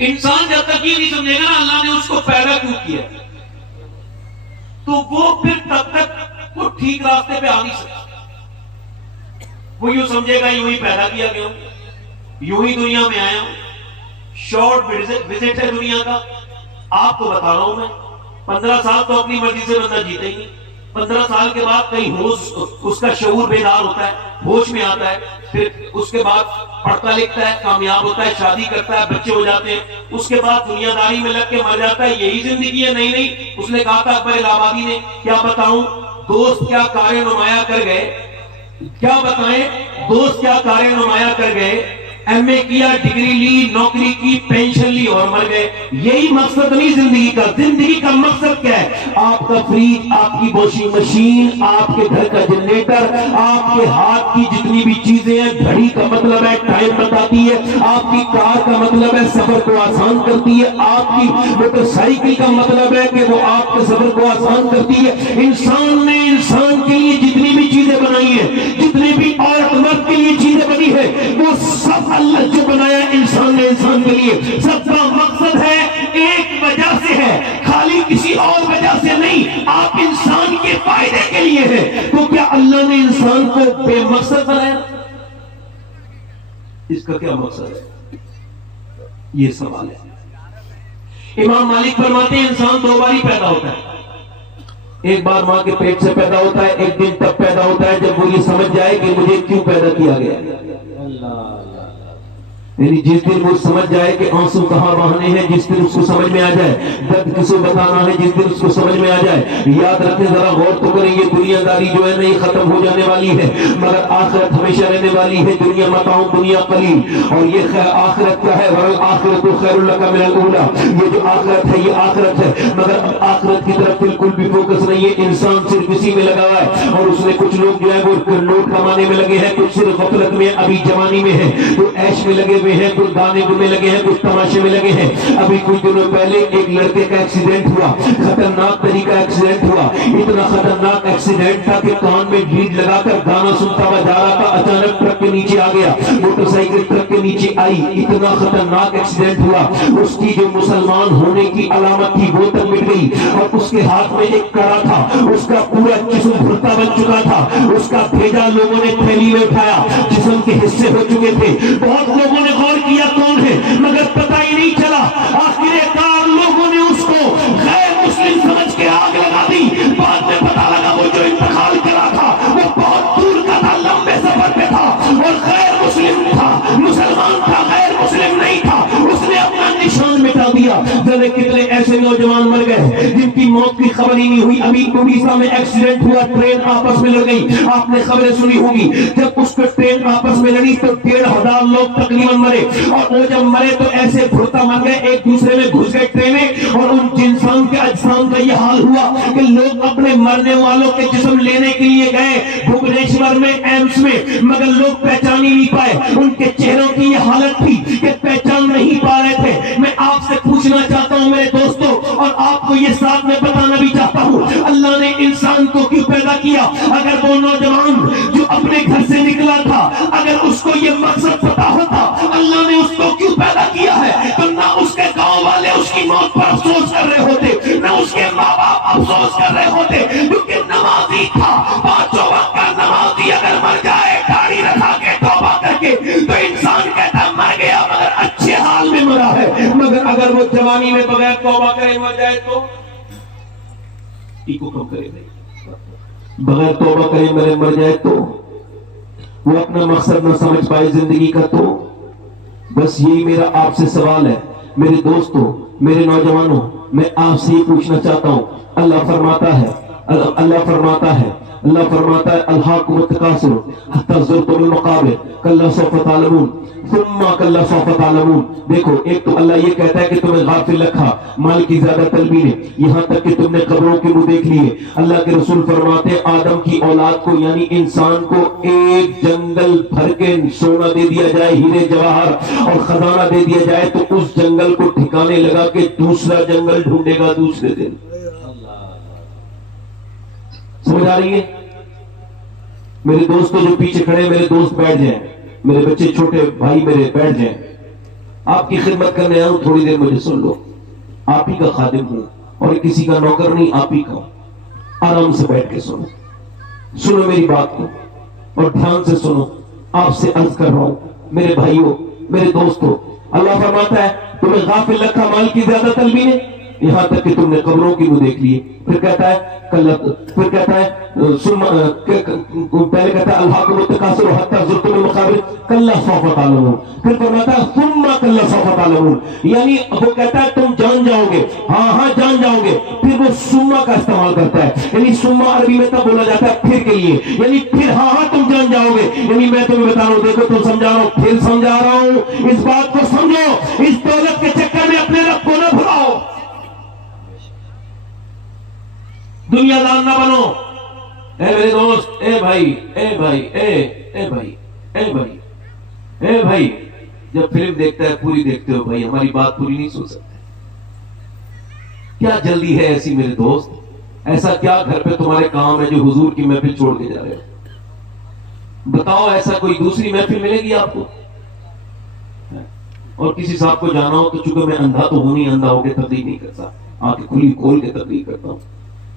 انسان جب تک یہ نہیں سمجھے گا نا اللہ نے اس کو پیدا کیوں کیا تو وہ پھر تب تک وہ ٹھیک راستے پہ آ نہیں سکتا. وہ یوں سمجھے گا یوں ہی پیدا کیا گیا ہوں, یوں ہی دنیا میں آیا ہوں, شارٹ وزٹ ہے دنیا کا. آپ کو بتا رہا ہوں میں 15 سال تو اپنی مرضی سے بندہ جیتے ہی نہیں. 15 سال کے بعد کہیں ہوش اس کا شعور بیدار ہوتا ہے, ہوش میں آتا ہے, پھر اس کے بعد پڑھتا لکھتا ہے, کامیاب ہوتا ہے, شادی کرتا ہے, بچے ہو جاتے ہیں, اس کے بعد دنیا داری میں لگ کے مر جاتا ہے. یہی زندگی ہے؟ نہیں نہیں. اس نے کہا تھا اکبر الہ آبادی نے, کیا بتاؤں دوست کیا کار نمایاں کر گئے, کیا بتائیں دوست کیا کار نمایاں کر گئے, ایم اے کیا, ڈگری لی, نوکری کی, پینشن لی اور مر گئے. یہی مقصد نہیں زندگی کا. زندگی کا مقصد کیا ہے؟ آپ کا فریج, آپ کی واشنگ مشین, آپ کے گھر کا جنریٹر, آپ کے ہاتھ کی جتنی بھی چیزیں ہیں. گھڑی کا مطلب ہے ٹائم بتاتی ہے, آپ کی کار کا مطلب ہے سفر کو آسان کرتی ہے, آپ کی موٹر سائیکل کا مطلب ہے کہ وہ آپ کے سفر کو آسان کرتی ہے. انسان نے انسان کے لیے جتنی بھی چیزیں بنائی ہیں, جتنی بھی عورت مرد کے لیے چیزیں بنی ہے, وہ سب اللہ جو بنایا انسان نے انسان کے لیے, سب کا مقصد ہے ایک وجہ سے ہے, خالی کسی اور وجہ سے نہیں. آپ انسان کے فائدے کے لیے ہے. تو کیا اللہ نے انسان کو بے مقصد بنایا؟ اس کا کیا مقصد ہے؟ یہ سوال ہے. امام مالک فرماتے ہیں انسان 2 بار ہی پیدا ہوتا ہے. ایک بار ماں کے پیٹ سے پیدا ہوتا ہے, ایک دن تب پیدا ہوتا ہے جب وہ یہ سمجھ جائے کہ مجھے کیوں پیدا کیا گیا. یعنی جس دن وہ سمجھ جائے کہ آنسو کہاں بہانے ہیں, جس دن اس کو سمجھ میں آ جائے درد کسے بتانا ہے, جس دن اس کو سمجھ میں آ جائے. یاد رکھیں, ذرا غور تو کریں, یہ دنیا داری جو ہے نا یہ ختم ہو جانے والی ہے, مگر آخرت ہمیشہ رہنے والی ہے. دنیا متاع دنیا قلیل, اور یہ آخرت کیا ہے؟ والآخرۃ خیر لک من الاولی. یہ جو آخرت ہے یہ آخرت ہے, مگر آخرت کی طرف بالکل بھی فوکس نہیں ہے. انسان صرف اسی میں لگا ہوا ہے, اور اس میں کچھ لوگ جو ہے وہ نوٹ کمانے میں لگے ہیں, کچھ صرف غفلت میں ابھی جوانی میں ہے, تو عیش میں لگے ہوئے ہیں, کچھ گانے میں لگے ہیں, کچھ تماشے میں لگے ہیں. ابھی کچھ دنوں پہلے ایک لڑکے کا ایکسیڈنٹ ہوا, خطرناک طریقہ ایکسیڈنٹ ہوا. اتنا خطرناک ایکسیڈنٹ تھا کہ کان میں لیڈ لگا کر گانا سنتا ہوا جا رہا تھا, اچانک ٹرک کے نیچے آ گیا, موٹر سائیکل ٹرک کے نیچے آئی. اتنا خطرناک ایکسیڈنٹ ہوا, اس کی جو مسلمان ہونے کی علامت تھی وہ تک مٹ گئی, اور اس کے ہاتھ میں ایک کڑا تھا, اس کا پورا جسم بھرتا بن چکا تھا. اس کا بھیجا لوگوں نے تھیلی میں اٹھایا, جسم کے حصے ہو چکے تھے. بہت لوگوں نے غور کیا کون ہے, مگر پتہ ہی نہیں چلا. آخر کار لوگوں نے اس کو غیر مسلم سمجھ کے آگ لگا دی. بعد میں پتہ لگا وہ جو انتقال کرا تھا وہ بہت دور کا تھا, لمبے سفر پہ تھا, اور غیر مسلم تھا, مسلمان تھا, غیر مسلم نہیں تھا. اس نے اپنا نشان مٹا دیا. جب کتنے ایسے نوجوان مر گئے جن کی موت کی خبر ہی نہیں ہوئی. ابھی اڑیسہ میں ایکسیڈنٹ ہوا, ٹرین آپس میں لڑ گئی, آپ نے خبریں سنی ہوگی. جب اس کو ٹرین آپس میں لڑی تو 1,500 لوگ تقریباً مرے, اور وہ جب مرے تو ایسے بھرتا مر گئے, ایک دوسرے میں گھس گئے ٹرینیں, اور ان انسان کے اجسام کا یہ حال ہوا کہ لوگ اپنے مرنے والوں کے جسم لینے کے لیے گئے بھوبنیشور میں, ایمس میں, مگر لوگ پہچان ہی نہیں پائے. ان کے چہروں کی یہ حالت تھی کہ پہچان نہیں پا رہے تھے. میں آپ سے پوچھنا چاہتا ہوں میرے دوستوں, اور آپ کو یہ ساتھ میں بتانا بھی چاہتا ہوں, اللہ نے انسان کو کیوں پیدا کیا؟ اگر وہ نوجوان جو اپنے گھر سے نکلا تھا, اگر اس کو یہ مقصد پتا ہوتا اللہ نے اس کو کیوں پیدا کیا ہے, تو نہ اس کے گاؤں والے اس کی موت پر افسوس کر رہے ہوتے, نہ اس کے ماں باپ افسوس کر رہے ہوتے, کیونکہ نمازی تھا. 5 وقت کا نمازی اگر مر جائے داڑھی رکھا کے توبہ کر کے تو انسان کہتا مر گیا مگر اچھے حال میں مرا ہے. مگر اگر وہ جوانی میں بغیر توبہ کرے مر جائے تو کم کرے, بغیر توبہ کرے مر جائے تو وہ اپنا مقصد نہ سمجھ پائے زندگی کا. تو بس یہی میرا آپ سے سوال ہے میرے دوستوں, میرے نوجوانوں, میں آپ سے یہ پوچھنا چاہتا ہوں. اللہ فرماتا ہے الہاکم التکاثر حتی زرتم المقابر کلا سوف تعلمون ثم کلا سوف تعلمون. دیکھو, ایک تو اللہ یہ کہتا ہے کہ تمہیں غافل رکھا, مال کی زیادہ طلبی نے, یہاں تک کہ تم نے قبروں کے منہ دیکھ لیے. اللہ کے رسول فرماتے ہیں آدم کی اولاد کو یعنی انسان کو ایک جنگل بھر کے سونا دے دیا جائے, ہیرے جواہر اور خزانہ دے دیا جائے, تو اس جنگل کو ٹھکانے لگا کہ دوسرا جنگل ڈھونڈے گا دوسرے دن. سمجھ آ رہی ہے؟ میرے دوستوں جو پیچھے کھڑے, میرے دوست بیٹھ جائیں, میرے بچے چھوٹے بھائی میرے بیٹھ جائیں. آپ کی خدمت کرنے آیا ہوں، تھوڑی دیر مجھے سن لو، آپ ہی کا خادم ہوں اور کسی کا نوکر نہیں، آپ ہی کا ہوں۔ آرام سے بیٹھ کے سنو میری بات کو اور دھیان سے سنو۔ آپ سے عرض کر رہا ہوں میرے بھائیوں، میرے دوستوں، اللہ فرماتا ہے تمہیں غافل رکھا مال کی زیادہ طلبی نے، یہاں تک کہ تم نے قبروں کی منہ دیکھ لیے۔ پھر کہتا ہے پہلے کہتا ہے الہاکم التکاثر حتی زرتم المقابر کلا سوف تعلمون، پھر فرماتا ہے ثم کلا سوف تعلمون، یعنی وہ کہتا ہے تم جان جاؤ گے، ہاں جان جاؤ گے، پھر وہ سما کا استعمال کرتا ہے، یعنی سما عربی میں تب بولا جاتا ہے پھر کے لیے، یعنی پھر ہاں تم جان جاؤ گے، یعنی میں تمہیں بتا رہا ہوں، دیکھو تم سمجھا رہا ہوں، پھر سمجھا رہا ہوں، اس بات کو سمجھو، اس دولت کے چکر میں اپنے رب کو نہ بھلاؤ، دنیا دار نہ بنو۔ اے میرے دوست، اے بھائی، اے بھائی، اے بھائی، اے بھائی، اے بھائی، جب فلم دیکھتا ہے پوری دیکھتے ہو بھائی، ہماری بات پوری نہیں سن سکتے؟ کیا جلدی ہے ایسی میرے دوست؟ ایسا کیا گھر پہ تمہارے کام ہے جو حضور کی محفل چھوڑ کے جا رہے ہو؟ بتاؤ، ایسا کوئی دوسری محفل ملے گی آپ کو؟ اور کسی صاحب کو جانا ہو تو چونکہ میں اندھا تو ہوں نہیں، اندھا ہو کے تقریر نہیں کرتا، آنکھیں کھلی کھول کے تقریر کرتا ہوں،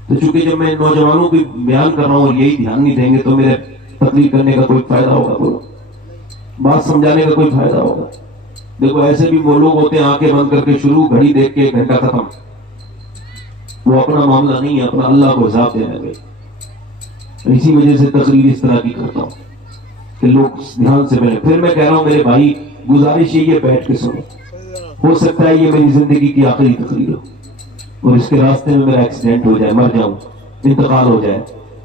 تو چونکہ جب میں نوجوانوں کو بیان کر رہا ہوں اور یہی دھیان نہیں دیں گے تو میرے تقریر کرنے کا کوئی فائدہ ہوگا؟ بولو، بات سمجھانے کا کوئی فائدہ ہوگا؟ دیکھو ایسے بھی وہ لوگ ہوتے ہیں آنکھیں بند کر کے شروع، گھڑی دیکھ کے 1 گھنٹہ ختم، وہ اپنا معاملہ نہیں ہے، اپنا اللہ کو حساب دینا ہے۔ اسی وجہ سے تقریر اس طرح کی کرتا ہوں کہ لوگ دھیان سے ملے۔ پھر میں کہہ رہا ہوں میرے بھائی، گزارش یہ بیٹھ کے سنو، ہو سکتا ہے یہ میری زندگی کی آخری تقریر ہو اور اس کے راستے میں میرا ایکسیڈنٹ ہو جائے، مر جاؤں، انتقال ہو جائے،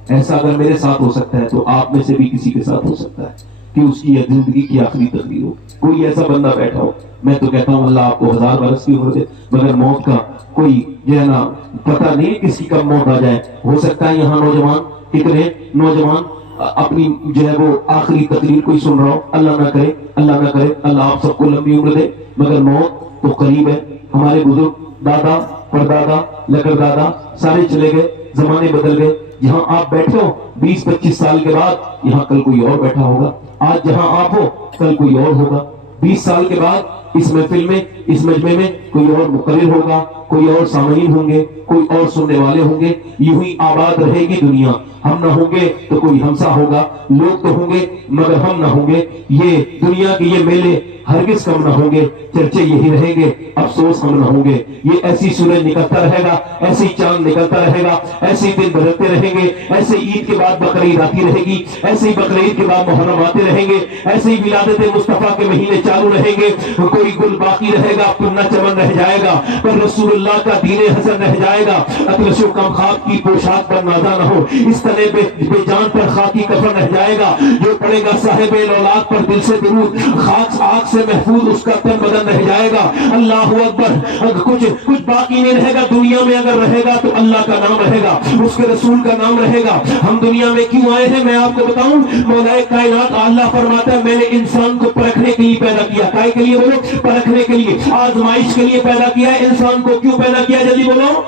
ایسا اگر میرے ساتھ ہو سکتا ہے تو آپ میں سے بھی کسی کے ساتھ ہو سکتا ہے کہ اس کی زندگی کی آخری تقریر ہو۔ کوئی ایسا بندہ بیٹھا ہو، میں تو کہتا ہوں اللہ آپ کو 1000 برس کی عمر دے، مگر موت کا کوئی جو ہے نا پتہ نہیں کسی کا موت آ جائے۔ ہو سکتا ہے یہاں نوجوان، اتنے نوجوان اپنی جو ہے وہ آخری تقریر کوئی سن رہا ہو، اللہ نہ کرے، اللہ نہ کرے، اللہ آپ سب کو لمبی عمر دے، مگر موت تو قریب ہے۔ ہمارے بزرگ دادا پردادا لکڑ دادا سارے چلے گئے، زمانے بدل گئے، جہاں آپ بیٹھے ہو 20-25 سال کے بعد یہاں کل کوئی اور بیٹھا ہوگا، آج جہاں آپ ہو کل کوئی اور ہوگا، 20 سال کے بعد اس محفل میں، اس مجمع میں کوئی اور مقرر ہوگا، کوئی اور سامعین ہوں گے، کوئی اور سننے والے ہوں گے، یوں ہی آباد رہے گی دنیا۔ ہم نہ ہوں گے تو کوئی ہمسا ہوگا، لوگ تو ہوں گے مگر ہم نہ ہوں گے۔ یہ دنیا کے یہ میلے ہرگز کم نہ ہوں گے، چرچے یہی رہیں گے، افسوس ہم نہ ہوں گے۔ یہ ایسی سورج نکلتا رہے گا، ایسی چاند نکلتا رہے گا، ایسے دن بدلتے رہیں گے، ایسے عید کے بعد بقرعید آتی رہے گی، ایسے ہی بقرعید کے بعد محرم آتے رہیں گے، ایسے ہی ولادت مصطفیٰ کے مہینے چالو رہیں گے، کوئی گل باقی رہے گا، پننا چمن رہ جائے گا، پر رسول اللہ کا دین حسن رہ جائے گا۔ اطلس و کم خاک کی پوشاک پر نازا نہ ہو، اس طرح بے جان پر خاکی کفن رہ جائے گا، جو پڑے گا صاحب اولاد پر دل سے درود، خاک آگ سے محفوظ اس کا تن بدن رہ جائے گا۔ اللہ اکبر، کچھ باقی نہیں رہے گا دنیا میں، اگر رہے گا تو اللہ کا نام رہے گا، اس کے رسول کا نام رہے گا۔ ہم دنیا میں کیوں آئے ہیں میں آپ کو بتاؤں، مولا کائنات اللہ فرماتا ہے میں نے انسان کو پرکھنے کے لیے پیدا کیا۔ کائے کے لیے بولو؟ پرکھنے کے لیے، آزمائش کے لیے پیدا کیا ہے انسان کو۔ کیوں پیدا کیا؟ جلدی بولو۔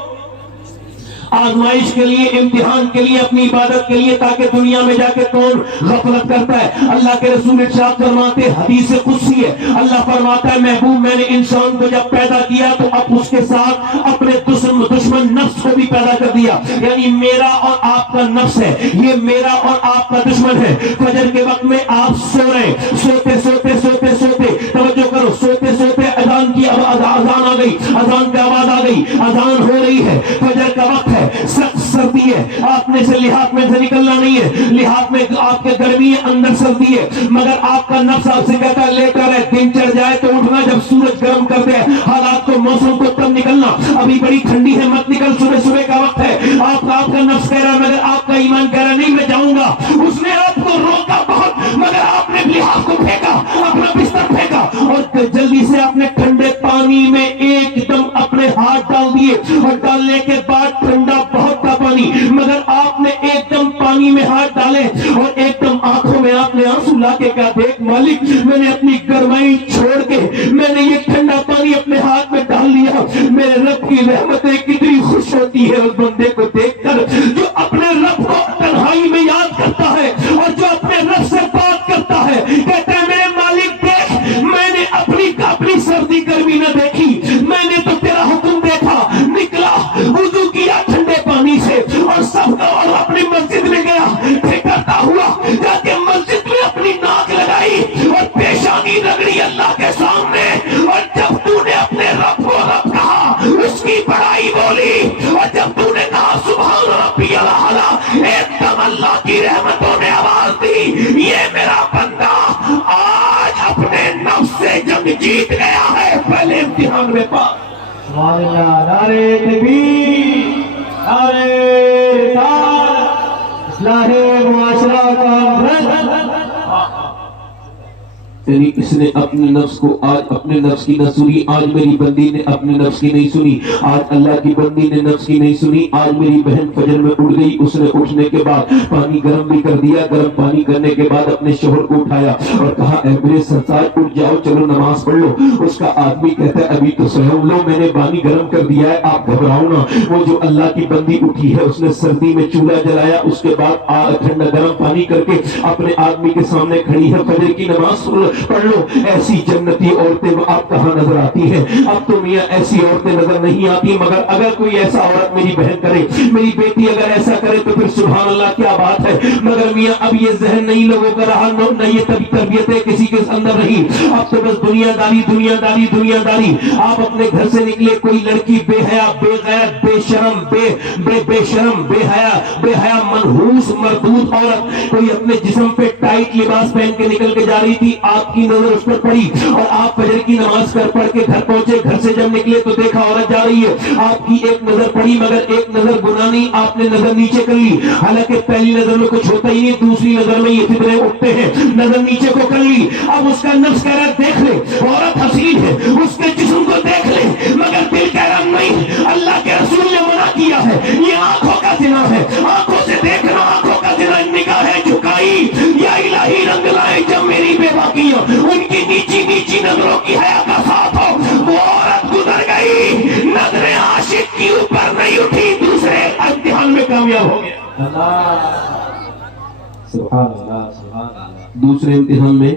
آزمائش کے لیے، امتحان کے لیے، اپنی عبادت کے لیے، تاکہ دنیا میں جا کے کون غفلت کرتا ہے۔ اللہ کے رسول ارشاد فرماتے، حدیث قدسی ہے، اللہ فرماتا ہے محبوب میں نے انسان کو جب پیدا کیا تو اب اس کے ساتھ اپنے دشمن نفس کو بھی پیدا کر دیا، یعنی میرا اور آپ کا نفس ہے، یہ میرا اور آپ کا دشمن ہے۔ فجر کے وقت میں آپ سو رہے، سوتے سوتے سوتے سوتے، توجہ کرو، سوتے سوتے اذان کی اذان آ گئی، اذان کی آواز آ گئی، اذان ہو رہی ہے، فجر کا وقت ہے، سخت سردی ہے، آپ نے سے لحاظ میں سے نکلنا نہیں ہے، لحاظ میں آپ کے گرمی ہے، اندر سردی ہے، مگر آپ کا نفس آپ سے کہتا ہے لیٹا رہے، دن چڑھ جائے تو اٹھنا، جب سورج گرم کرتے ہیں حالات کو، موسم کو، تب نکلنا، ابھی بڑی ٹھنڈی ہے مت نکل، صبح کا وقت ہے، آپ کا نفس کہہ رہا ہے، مگر آپ کا ایمان کہہ رہا ہے نہیں میں جاؤں گا۔ اس نے آپ کو روکا بہت، مگر آپ نے لحاظ کو پھینکا، اپنا بستر پھینکا، اور جلدی سے آپ نے ٹھنڈے پانی میں ایک دم اپنے ہاتھ ڈال دیے، اور ڈالنے کے بعد ٹھنڈا بہت تھا پانی، مگر آپ نے ایک دم پانی میں ہاتھ ڈالے اور ایک دم آنکھوں میں آپ نے آنسو لا کے کہا دیکھ مالک میں نے اپنی گرمائی چھوڑ کے میں نے یہ ٹھنڈا پانی اپنے ہاتھ میں ڈال لیا، میرے رب کی رحمتیں کتنی خوش ہوتی ہے اس بندے کو دیکھ کر جو اپنے رب کو تنہائی میں یاد کرتا ہے اور جو اپنے رب سے بات کرتا ہے، کہتا ہے میرے مالک دیکھ میں نے اپنی سر گیا ہے پہلے امتحان میں پاس. سبحان اللہ. نعرہ تکبیر، نعرہ رسالت، اصلاح معاشرہ کانفرنس. یعنی اس نے اپنے نفس کو آج اپنے نفس کی نہ سنی، آج میری بندی نے اپنے نفس کی نہیں سنی، آج اللہ کی بندی نے نفس کی نہیں سنی. آج میری بہن فجر میں اٹھ گئی، اس نے اٹھنے کے بعد پانی گرم بھی کر دیا، گرم پانی کرنے کے بعد اپنے شوہر کو اٹھایا اور کہا اے میرے سرتاج اٹھ جاؤ، چلو نماز پڑھ لو. اس کا آدمی کہتا ہے ابھی تو سو لو، میں نے پانی گرم کر دیا ہے، آپ گھبراؤ نا. وہ جو اللہ کی بندی اٹھی ہے اس نے سردی میں چولہا جلایا، اس کے بعد ٹھنڈا گرم پانی کر کے اپنے آدمی کے سامنے کھڑی ہے، فجر کی نماز پڑھ لو. ایسی جنتی عورتیں آپ کہاں نظر آتی ہیں؟ اب تو میاں ایسی عورتیں نظر نہیں آتی، مگر اگر کوئی ایسا عورت میری بہن کرے، میری بیٹی اگر ایسا کرے تو پھر سبحان اللہ کیا بات ہے. مگر میاں اب یہ ذہن نہیں لوگوں کا رہا، نہ یہ تربیتیں کسی کے اندر رہی. اب تو بس دنیا داری دنیا داری دنیا داری. آپ اپنے گھر سے نکلے، کوئی لڑکی بے حیا بے غیرت بے شرم بے شرم بے حیا منحوس مردود عورت کوئی اپنے جسم پہ ٹائٹ لباس پہن کے نکل کے جا رہی تھی، آپ کی نظر اس پر پڑی اور آپ فجر کی نماز پڑھ کے گھر پہنچے. گھر سے جب نکلے تو دیکھا عورت جا رہی ہے، آپ کی ایک نظر پڑی مگر ایک نظر گناہ نہیں، آپ نے نظر نیچے کر لی. حالانکہ پہلی نظر میں کچھ ہوتا ہی نہیں، دوسری نظر میں یہ فطرے اٹھتے ہیں، نظر نیچے کو کر لی. اب اس کا نفس کہہ رہا دیکھ لے عورت حسین ہے، اس کے جسم کو دیکھ لے، مگر دل کہہ رہا نہیں، اللہ کے رسول نے منع کیا ہے، یہ آنکھوں کا زنا ہے، آنکھوں سے دیکھنا آنکھوں کا زنا. نگاہیں جھکائی یا الہی رنگ لائے جب میری بے باقیاں، ان کی نیچی نیچی نظروں کی حیا کا ساتھ ہو. وہ عورت گزر گئی، نظریں عاشق کی اوپر نہیں اٹھی، دوسرے امتحان میں کامیاب ہو گیا. سبحان اللہ سبحان اللہ. دوسرے امتحان میں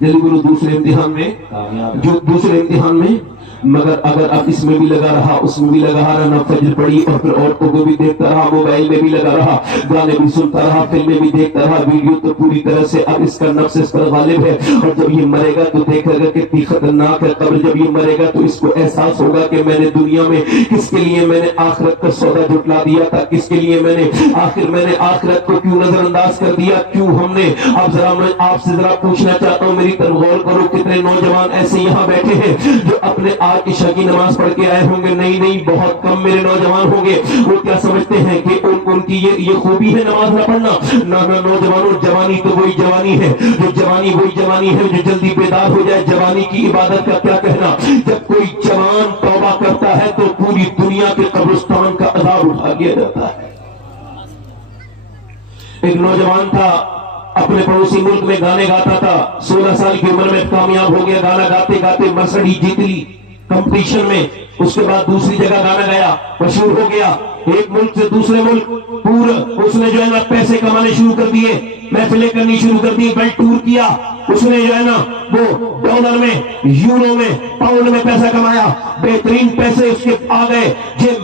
جلدی بولو، دوسرے امتحان میں کامیاب. جو دوسرے امتحان میں مگر اگر اب اس میں بھی لگا رہا اس میں بھی لگا رہا، نہ فجر پڑی اور پھر عورتوں کو بھی دیکھتا رہا، موبائل میں بھی لگا رہا، گانے بھی سنتا رہا، فلمیں بھی دیکھتا رہا، ویڈیو تو پوری طرح سے اب اس کا نفس اس پر غالب ہے. اور جب یہ مرے گا تو دیکھے گا کتنی خطرناک ہے قبر. جب یہ مرے گا تو اس کو احساس ہوگا کہ میں نے دنیا میں کس کے لیے میں نے آخرت کا سودا جھٹلا دیا تھا، کس کے لیے میں نے آخرت کو کیوں نظر انداز کر دیا، کیوں ہم نے. اب ذرا میں آپ سے ذرا پوچھنا چاہتا ہوں، میری طرف غور کرو، کتنے نوجوان ایسے یہاں بیٹھے ہیں جو اپنے آج عشاء کی نماز پڑھ کے آئے ہوں گے؟ نہیں بہت کم میرے نوجوان ہوں گے. وہ کیا سمجھتے ہیں کہ ان کی یہ خوبی ہے نماز نہ پڑھنا؟ نہ نوجوانوں، جوانی تو وہی جوانی ہے جو جلدی بیدار ہو جائے. جوانی کی عبادت کا کیا کہنا؟ جب کوئی جوان توبہ کرتا ہے تو پوری دنیا کے قبرستان کا عذاب اٹھا دیا جاتا ہے. ایک نوجوان تھا، اپنے پڑوسی ملک میں گانے گاتا تھا، 16 سال کی عمر میں کامیاب ہو گیا، گانا گاتے گاتے مرسڈیز جیت لی کمپٹیشن میں. اس کے بعد دوسری جگہ گانا گایا، مشہور ہو گیا، ایک ملک سے دوسرے ملک پورا اس نے جو ہے نا پیسے کمانے شروع کر دیے، محفلیں کرنی شروع کر دی، ورلڈ ٹور کیا. اس نے جو ہے نا وہ ڈالر میں، یورو میں، پاؤنڈ میں پیسہ کمایا، بہترین پیسے اس کے آ گئے،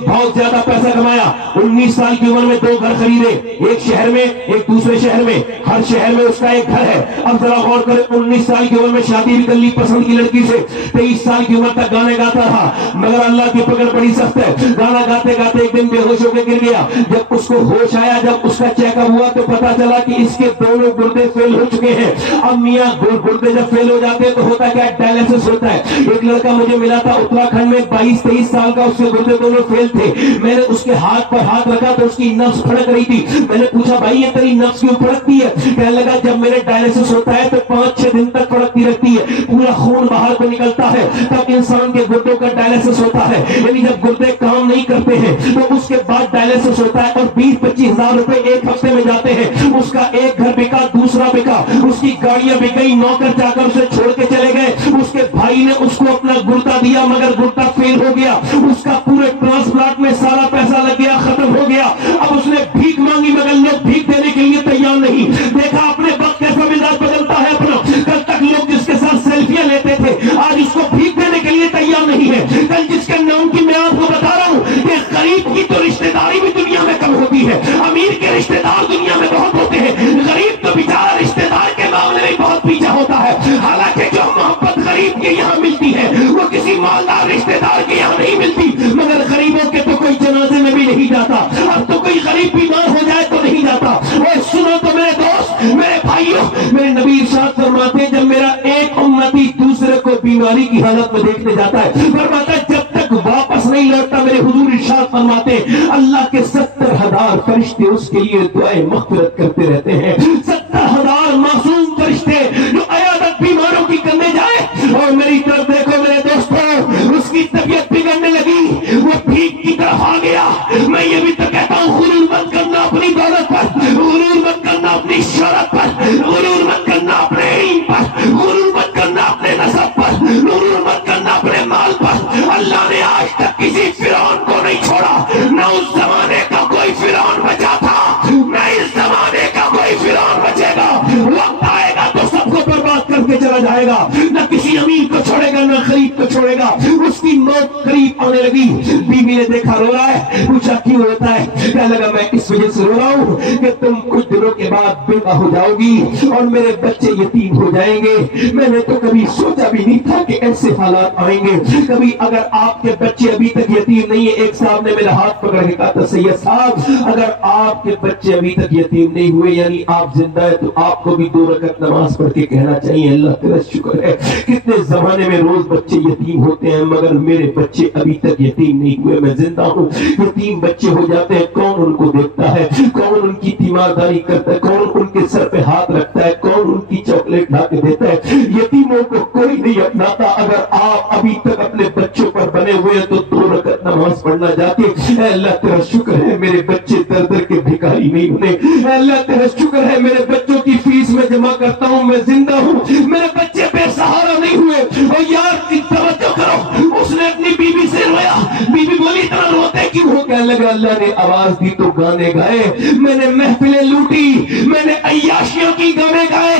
بہت زیادہ پیسہ کمایا. 19 سال کی عمر میں 2 گھر خریدے، ایک شہر میں ایک دوسرے شہر میں، ہر شہر میں اس کا ایک گھر ہے. اب ذرا غور کریں، 19 سال کی عمر میں شادی بھی کر لی پسند کی لڑکی سے، 23 سال کی عمر تک گانے گاتا رہا، مگر اللہ کی پکڑ بڑی سخت ہے. گانا گاتے گاتے ایک دن بے ہوش ہو کے گر گیا. جب اس کو ہوش آیا، جب اس کا چیک اپ ہوا تو پتا چلا کہ اس کے دونوں گردے فیل ہو چکے ہیں. اب میاں گردے جب فیل ہو جاتے ہیں تو ہوتا کیا، ڈائلسس ہوتا ہے. ایک لڑکا مجھے ملا تھا اتراکھنڈ میں، 22-23 سال کا، اس کے گردے دونوں فیل تھے. میں نے اس کے ہاتھ پر ہاتھ رکھا تو اس کی نفس پھڑک رہی تھی. میں نے پوچھا بھائی یہ تیری نفس کیوں پھڑکتی ہے؟ کہنے لگا جب میرے ڈائلسس ہوتا ہے تو 5-6 دن تک پھڑکتی رہتی ہے، پورا خون باہر کو نکلتا ہے، تب انسان کے گردوں کا ڈائلسس ہوتا ہے. یعنی جب گردے کام نہیں کرتے ہیں تو اس کے بعد ڈائلسس ہوتا ہے، اور 20-25 ہزار روپے ایک ہفتے میں جاتے ہیں. اس کا ایک گھر بکا، دوسرا بکا، اس کی گاڑیاں بک گئی، نوکر جا کر اسے چھوڑ کے چلے گئے. اس کے بھائی نے اس کو اپنا گردہ دیا مگر گردہ فیل ہو گیا. اس کا پورے ٹرانسپلانٹ میں سارا پیسہ لگ گیا، ختم ہو گیا. اب اس نے بھیک مانگی مگر لوگ بھیک دینے کے لیے تیار نہیں. دیکھا اپنے وقت کیسا مزاج بدلتا ہے اپنا. کل تک لوگ جس کے ساتھ سیلفیاں لیتے تھے آج اس کو بھیک دینے کے لیے تیار نہیں ہے. کل جس کے نام کی میں آپ کو بتا رہا ہوں کہ غریب کی تو رشتہ داری بھی دنیا میں کم ہوتی ہے، امیر کے رشتہ دار دنیا میں بہت ہوتے ہیں، غریب تو بیچارہ رشتہ دار کے معاملے میں بہت پیچھا ہوتا ہے. حالانکہ جو محبت غریب کے یہاں ملتی ہے وہ کسی مالدار رشتہ دار کے یہاں نہیں ملتی. مگر غریبوں کے تو کوئی جنازے میں بھی نہیں جاتا. اب تو کوئی غریب بیمار ہو جائے تو نہیں جاتا. وہ سنو تو میرے دوست، میرے بھائیوں، میرے نبی ارشاد فرماتے ہیں جب میرا ایک امتی دوسرے کو بیمار بیماری کی حالت میں دیکھنے جاتا ہے. فرماتا ہے جب تک واپس نہیں لوٹتا, میرے حضور ارشاد فرماتے اللہ کے 70,000 فرشتے اس کے لیے دعائیں مغفرت کرتے رہتے ہیں. 70,000 معصوم فرشتے جو عیادت بیماروں کی کرنے جائے. اور میری طرف دیکھو میرے دوستوں, اس کی طبیعت بگڑنے لگی, وہ ٹھیک کی طرف آ گیا. میں یہ بھی تو کہتا ہوں غرور مت کرنا اپنی دولت پر, غرور مت کرنا اپنی شہرت پر, غرور مت کرنا اپنے علم پر, غرور مت کرنا اپنے نسب پر, غرور مت کرنا اپنے مال پر. اللہ نے آج تک کسی فرعون کو نہیں چھوڑا, نہ اس زمانے کا کوئی فرعون بچا تھا, نہ اس زمانے کا کوئی فرعون بچے گا. وقت آئے گا تو سب کو برباد کر کے چلا جائے گا, نہ کسی امیر کو چھوڑے گا نہ غریب کو چھوڑے گا. اس کی موت قریب آنے لگی. بیوی نے دیکھا رو رہا ہے, پوچھا کیوں روتا ہے؟ کہنے لگا میں اس وجہ سے رو رہا ہوں کہ تم کچھ دنوں کے بعد بیوہ ہو جاؤ گی اور میرے بچے یتیم ہو جائیں گے. میں نے تو کبھی سوچا بھی نہیں تھا کہ ایسے حالات آئیں گے. کبھی اگر آپ کے بچے ابھی تک یتیم نہیں ہے, ایک صاحب نے میرا ہاتھ پکڑ کے کہا تھا سید صاحب اگر آپ کے بچے ابھی تک یتیم نہیں ہوئے یعنی آپ زندہ ہے تو آپ کو بھی 2 رکعت نماز پڑھ کے کہنا چاہیے اللہ تیرا شکر ہے. کتنے زمانے میں روز بچے یتیم ہوتے ہیں مگر میرے بچے ابھی تک یتیم نہیں ہوئے, میں زندہ ہوں. یتیم بچے ہو جاتے ہیں, کون ان کو دیکھتا ہے, کون ان کی تیمارداری کرتا ہے, کون ان کے سر پہ ہاتھ رکھتا ہے, کون ان کی چاکلیٹ لا کے دیتا ہے؟ یتیموں کو کوئی نہیں اپناتا. اگر آپ ابھی تک اپنے بچوں پر بنے ہوئے ہیں تو 2 رکعت نماز پڑھنا جا کے اے اللہ تیرا شکر ہے میرے بچے در در کے بھکاری نہیں ہونے, اے اللہ تیرا شکر ہے میرے بچوں کی فیس میں جمع کرتا ہوں, میں زندہ ہوں, میرے بچے بے سہارا نہیں ہوئے. اور یار کی توجہ کرو, اس نے اپنی بیوی سے رویا. بیوی بولی اتنا روتے کیوں ہو؟ کہنے لگا اللہ نے آواز دی تو گانے گائے, میں نے محفلیں لوٹی, میں نے عیاشیوں کی گانے گائے.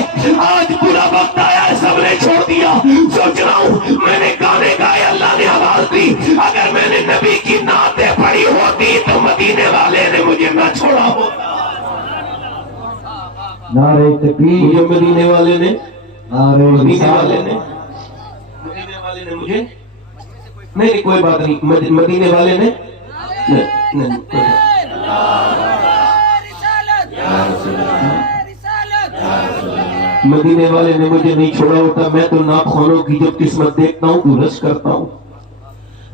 آج برا وقت آیا ہے, سب نے چھوڑ دیا. سوچ رہا ہوں میں نے گانے گائے, اللہ نے آواز دی. اگر میں نے نبی کی نعتیں پڑھی ہوتی تو مدینے والے نے مجھے نہ چھوڑا ہوتا. نعرہ تکبیر, مجھے مدینے والے نے نعرہ مدینے والے رسالت. نے مدینے والے نے مجھے نہیں کوئی بات نہیں, مدینے والے نے نہیں کوئی بات. مدینے والے نے مجھے نہیں چھوڑا ہوتا. میں تو نعت خوانوں کی جب قسمت دیکھتا ہوں تو رش کرتا ہوں.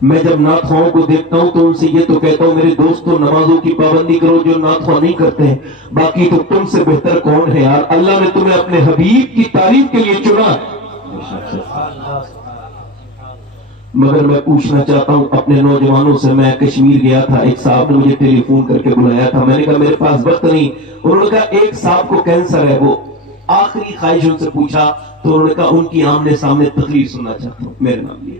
میں جب نعت خواہوں کو دیکھتا ہوں تو ان سے یہ تو کہتا ہوں میرے دوستو نمازوں کی پابندی کرو جو نعت خواہ نہیں کرتے ہیں. باقی تو تم سے بہتر کون ہے یار, اللہ نے تمہیں اپنے حبیب کی تعریف کے لیے چنا. مگر میں پوچھنا چاہتا ہوں اپنے نوجوانوں سے. میں کشمیر گیا تھا, ایک صاحب نے مجھے ٹیلی فون کر کے بلایا تھا. میں نے کہا میرے پاس وقت نہیں. انہوں نے کہا ایک صاحب کو کینسر ہے, وہ آخری خواہش ان سے پوچھا تو انہوں نے کہا ان کی آمنے سامنے تقریر سننا چاہتا ہوں, میرے نام لیے.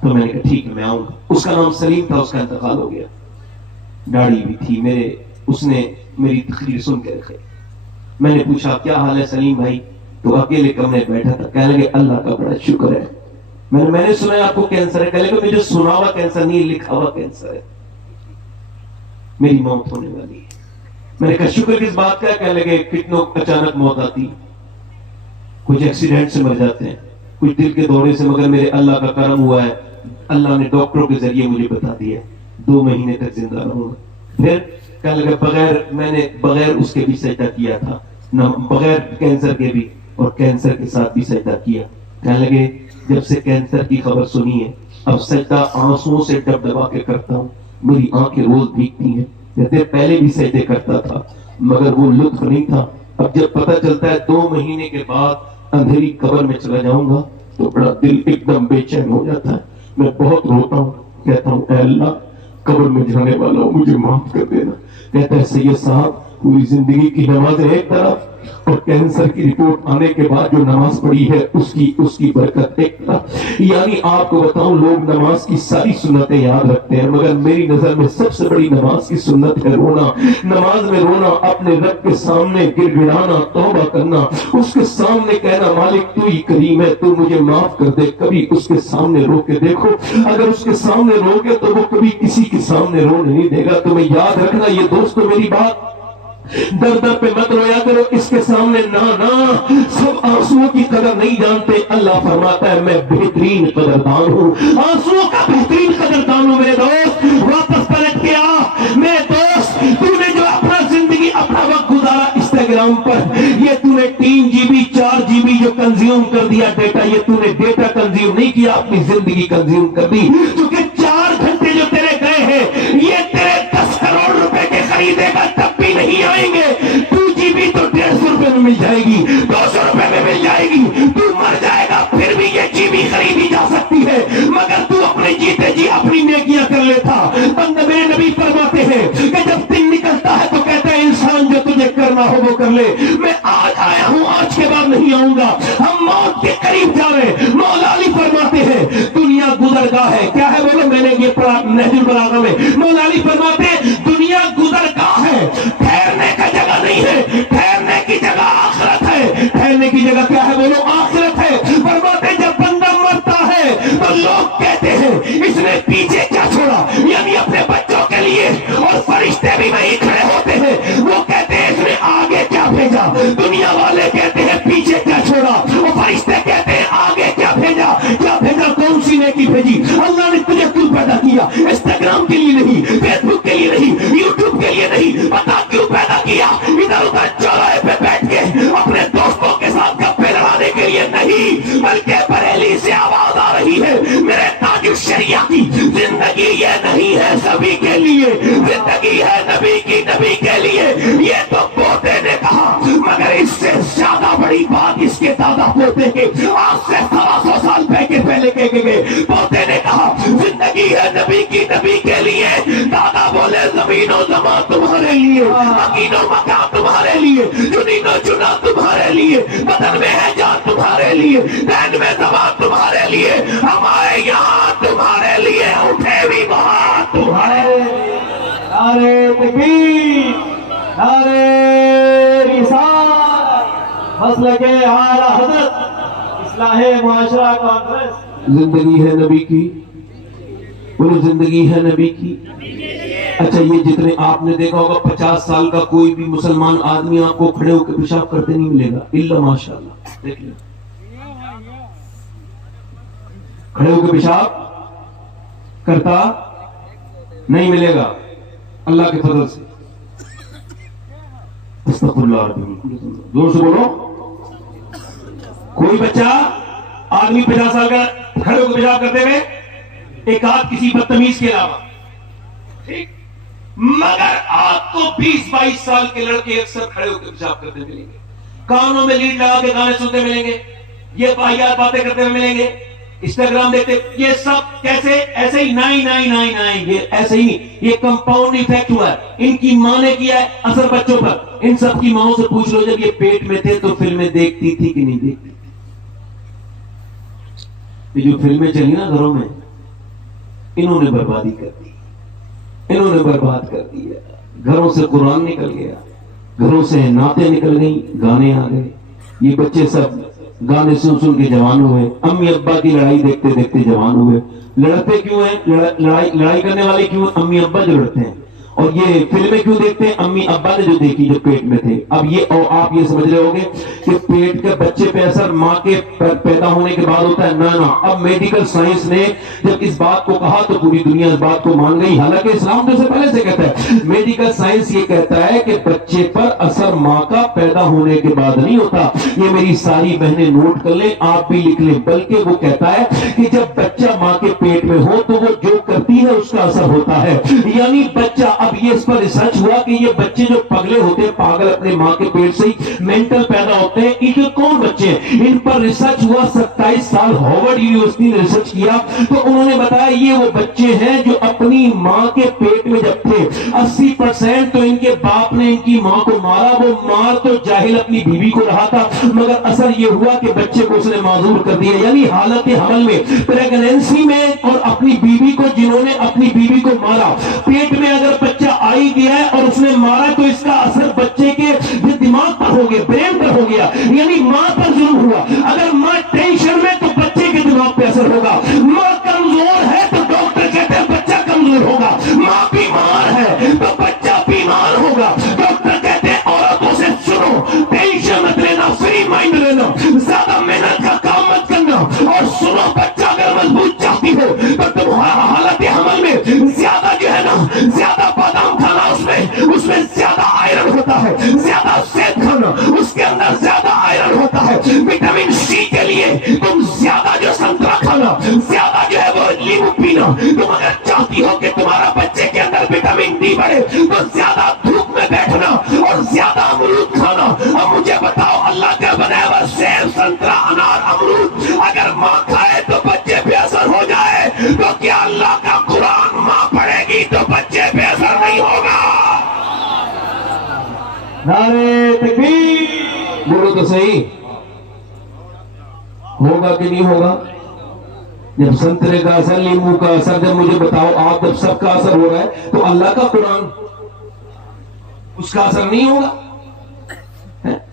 تو میں نے کہا ٹھیک ہے میں آؤں گا. اس کا نام سلیم تھا, اس کا انتقال ہو گیا. داڑھی بھی تھی میرے, اس نے میری تقریر سن کے رکھے. میں نے پوچھا کیا حال ہے سلیم بھائی؟ تو اکیلے کمرے بیٹھا تھا. کہنے لگے اللہ کا بڑا شکر ہے, میں نے سنا ہے آپ کو کینسر ہے. کہنے لگے مجھے سنا ہوا کینسر نہیں, لکھا ہوا کینسر ہے, میری موت ہونے والی ہے. میں نے کہا شکر کس بات کا ہے؟ کہنے لگے کتنوں اچانک موت آتی, کچھ ایکسیڈنٹ سے مر جاتے ہیں, کچھ دل کے دورے سے, مگر میرے اللہ کا کرم ہوا ہے, اللہ نے ڈاکٹروں کے ذریعے مجھے بتا دیا 2 مہینے تک زندہ رہوں گا. پھر کہنے لگا میں نے بغیر اس کے بھی سجدہ کیا تھا, بغیر کینسر کے بھی, اور کینسر کے ساتھ بھی سجدہ کیا. کہنے لگے جب سے کینسر کی خبر سنی ہے اب سجدہ آنسوؤں سے ڈب دبا کے کرتا ہوں, میری آنکھیں روز بھیگتی ہیں. کہتے پہلے بھی سجدے کرتا تھا مگر وہ لطف نہیں تھا. اب جب پتہ چلتا ہے 2 مہینے کے بعد اندھیری قبر میں چلا جاؤں گا تو بڑا دل ایک دم بے چین ہو جاتا ہے. میں بہت روتا ہوں, کہتا ہوں اے اللہ قبر میں جانے والا ہوں, مجھے معاف کر دینا. کہتا ہے سید صاحب پوری زندگی کی نماز ایک طرف اور کینسر کی رپورٹ آنے کے بعد جو نماز پڑھی ہے اس کی برکت ایک طرف. یعنی آپ کو بتاؤں لوگ نماز کی ساری سنتیں یاد رکھتے ہیں مگر میری نظر میں سب سے بڑی نماز کی سنت ہے رونا. نماز میں رونا, اپنے رب کے سامنے گر گڑانا, توبہ کرنا, اس کے سامنے کہنا مالک تو ہی کریم ہے, تو مجھے معاف کر دے. کبھی اس کے سامنے رو کے دیکھو, اگر اس کے سامنے رو گے تو وہ کبھی کسی کے سامنے رونے نہیں دے گا. تمہیں یاد رکھنا یہ دوستو میری بات, در در پہ مت رویا کرو اس کے سامنے. نہ سب آنسوؤں کی قدر نہیں جانتے. اللہ فرماتا ہے میں بہترین قدردان ہوں, آنسوؤں کا بہترین قدردان ہوں. میرے دوست واپس پلٹ کے آ. میرے دوست تو نے جو اپنا زندگی اپنا وقت گزارا انسٹاگرام پر, یہ تو نے 3 GB 4 GB جو کنزیوم کر دیا ڈیٹا. یہ تو نے ڈیٹا کنزیوم نہیں کیا, اپنی زندگی کنزیوم کر دی. کیونکہ 4 گھنٹے جو تیرے گئے ہیں یہ تیرے 10 کروڑ روپے کے خریدے گا تب بھی نہیں آئیں گے. 2 GB تو 150 روپے میں مل جائے گی, 200 روپے میں مل جائے گی. تو مر جائے گا پھر بھی یہ GB خریدی جا سکتی ہے, مگر تو اپنے جیتے جی اپنی نیکیاں کر لیتا. بندے میرے نبی فرماتے ہیں کہ جب دن نکلتا ہے تو کہتا ہے انسان جو تجھے کرنا ہو وہ کر لے. میں آج آیا ہوں, آج کے بعد نہیں آؤں گا. ہم موت کے قریب جا رہے. مولا علی فرماتے ہیں دنیا گزرگاہ ہے. کیا ہے بولو, میں نے یہ پڑھا نہج البلاغہ میں. مولا علی فرماتے ہیں دنیا گزرگاہ ہے, ٹھہرنے کا جگہ نہیں ہے. ٹھہرنے کی جگہ آخرت ہے. ٹھہرنے کی جگہ کیا ہے بولو, آخرت ہے. فرماتے ہیں جب بندہ مرتا ہے تو لوگ کہتے ہیں اس نے پیچھے کیا چھوڑا, یعنی اپنے بچوں کے لیے. اور فرشتے بھی وہیں کھڑے ہوتے ہیں, وہ کہتے ہیں اس نے آگے کیا بھیجا. دنیا والے کہتے ہیں پیچھے کیا چھوڑا, وہ فرشتے کہتے ہیں آگے کیا بھیجا. کیا بھیجا, کون سی نیکی بھیجی. اللہ نے تجھے کیوں پیدا کیا, انسٹاگرام کے لیے نہیں, فیس بک کے لیے نہیں, یوٹیوب کے لیے نہیں. پتا کیوں پیدا کیا, ادھر ادھر چوراہے پہ بیٹھ کے اپنے دوستوں کے ساتھ گپے لڑانے کے لیے نہیں, بلکہ بریلی سے آواز آ رہی ہے میرے تاج الشریعہ کی زندگی یہ نہیں ہے سبھی کے لیے, زندگی ہے نبی کی, نبی کے لیے. یہ تو پوتے نے کہا, مگر اس سے زیادہ بڑی بات اس کے دادا پوتے کے آج سے 125 سال پہلے کے گئے. پوتے نے کہا زندگی ہے نبی کی, نبی کے لیے. دادا بولے زمین و زمان تمہارے لیے, مکین و مکان تمہارے لیے, چنین و چنا تمہارے لیے, بدن میں ہے جان تمہارے لیے, دین میں زبان تمہارے لیے, ہمارے یہاں تمہارے لیے, اٹھے بھی وہاں تمہارے لیے. نعرے تکبیر, نعرے رسالت, مسلک اعلیٰ حضرت اصلاح معاشرہ کانفرنس. زندگی ہے نبی کی, بولو زندگی ہے نبی کی. اچھا یہ جتنے آپ نے دیکھا ہوگا 50 سال کا کوئی بھی مسلمان آدمی آپ کو کھڑے ہو کے پیشاب کرتے نہیں ملے گا, الا ماشاءاللہ. دیکھ لیں کھڑے ہو کے پیشاب کرتا نہیں ملے گا اللہ کے فضل سے. استغفر اللہ ربی, زور سے بولو. کوئی بچہ آدمی 50 سال کا کھڑے ہو کے پیشاب کرتے ہوئے, ایک آدھ کسی بدتمیز کے علاوہ, ٹھیک, مگر آپ کو 20-22 سال کے لڑکے اکثر کھڑے ہو کے پیشاب کرتے ملیں گے, کانوں میں لیڈ لگا کے گانے سنتے ملیں گے, یہ واہیات باتیں کرتے ہوئے ملیں گے, انسٹاگرام دیکھتے. یہ سب کیسے, ایسے ہی 999 یہ ایسے ہی, یہ کمپاؤنڈ ایفیکٹ ہوا ہے. ان کی ماں نے کیا ہے اثر بچوں پر. ان سب کی ماں سے پوچھ لو جب یہ پیٹ میں تھے تو فلمیں دیکھتی تھی کہ نہیں دیکھتی. یہ جو فلمیں چلی نا گھروں میں, انہوں نے بربادی کر دی, انہوں نے برباد کر دیا. گھروں سے قرآن نکل گیا, گھروں سے نعتیں نکل گئی, گانے آ گئے. یہ بچے سب گانے سن سن کے جوان ہوئے, امی ابا کی لڑائی دیکھتے دیکھتے جوان ہوئے. لڑتے کیوں ہیں, لڑائی کرنے والے کیوں, امی ابا جو لڑتے ہیں. اور یہ فلمیں کیوں دیکھتے ہیں, امی ابا نے جو دیکھی جو پیٹ میں تھے. اب یہ اور آپ یہ سمجھ رہے ہوگے کہ پیٹ کے بچے پہ اثر ماں کے پیدا ہونے کے بعد ہوتا ہے, نہ. اب میڈیکل سائنس نے جب اس بات کو کہا تو پوری دنیا اس بات کو مان گئی, حالانکہ اسلام تو اسے پہلے سے کہتا ہے. میڈیکل سائنس یہ کہتا ہے کہ بچے پر اثر ماں کا پیدا ہونے کے بعد نہیں ہوتا. یہ میری ساری بہنیں نوٹ کر لیں, آپ بھی لکھ لیں. بلکہ وہ کہتا ہے کہ جب بچہ ماں کے پیٹ میں ہو تو وہ جو کرتی ہے اس کا اثر ہوتا ہے. یعنی بچہ, اب یہ اس پر ریسرچ ہوا کہ یہ بچے جو پگلے ہوتے ہیں, پاگل اپنے ماں کے پیٹ سے ہی مینٹل پیدا ہوتے ہیں, ان کے کون بچے ہیں, ان پر ریسرچ ہوا. 27 سال ہارورڈ یونیورسٹی نے ریسرچ کیا تو انہوں نے بتایا یہ وہ بچے ہیں جو اپنی ماں کے پیٹ میں جب تھے 80% تو ان کے باپ نے ان کی ماں کو مارا. وہ مار تو جاہل اپنی بیوی کو رہا تھا, مگر اثر یہ ہوا کہ بچے کو اس نے معذور کر دیا. یعنی حالت حمل میں, پریگنینسی میں, اور اپنی بیوی کو, جنہوں نے اپنی بیوی کو مارا, پیٹ میں اگر بچہ آئی گیا ہے اور اس نے مارا تو اس کا اثر بچے کے دماغ پر ہو گیا, برین پر ہو گیا. یعنی ماں پر ظلم ہوا. اگر ماں ٹینشن میں تو بچے کے دماغ پہ اثر ہوگا. ماں کمزور ہے تو ڈاکٹر کہتے ہیں بچہ کمزور ہوگا. ماں بیمار ہے تو بچہ بیمار ہوگا. ڈاکٹر کہتے ہیں عورتوں سے سنو, ٹینشن مت لینا, فری مائنڈ لینا, زیادہ محنت کا کام مت کرنا, اور سنو بچہ اگر مضبوط چاہتی ہو تو تمہارا حالت حمل میں زیادہ جو ہے نا, زیادہ بادام کھانا, اس میں زیادہ آئرن ہوتا ہے. زیادہ سیب کھانا, اس کے اندر زیادہ آئرن ہوتا ہے. وٹامن سی کے لیے تم زیادہ جو سنترا کھانا، زیادہ جو ہے وہ لیمو پینا، تم اگر چاہتی ہو کہ تمہارا بچے کے اندر وٹامن ڈی بڑھے تو زیادہ دھوپ میں بیٹھنا اور زیادہ امرود کھانا۔ اب مجھے بتاؤ، اللہ کا بنایا ہوا سیب، سنترا، انار، امرود اگر ماں کھائے تو بچے پہ اثر ہو جائے، تو کیا اللہ کا قرآن ماں پڑھے گی تو بچے پہ اثر نہیں ہوگا؟ نعرے تکبیر، بولو تو صحیح، ہوگا کہ نہیں ہوگا؟ جب سنترے کا اثر، لیمو کا اثر، جب مجھے بتاؤ آپ جب سب کا اثر ہو رہا ہے تو اللہ کا قرآن اس کا اثر نہیں ہوگا؟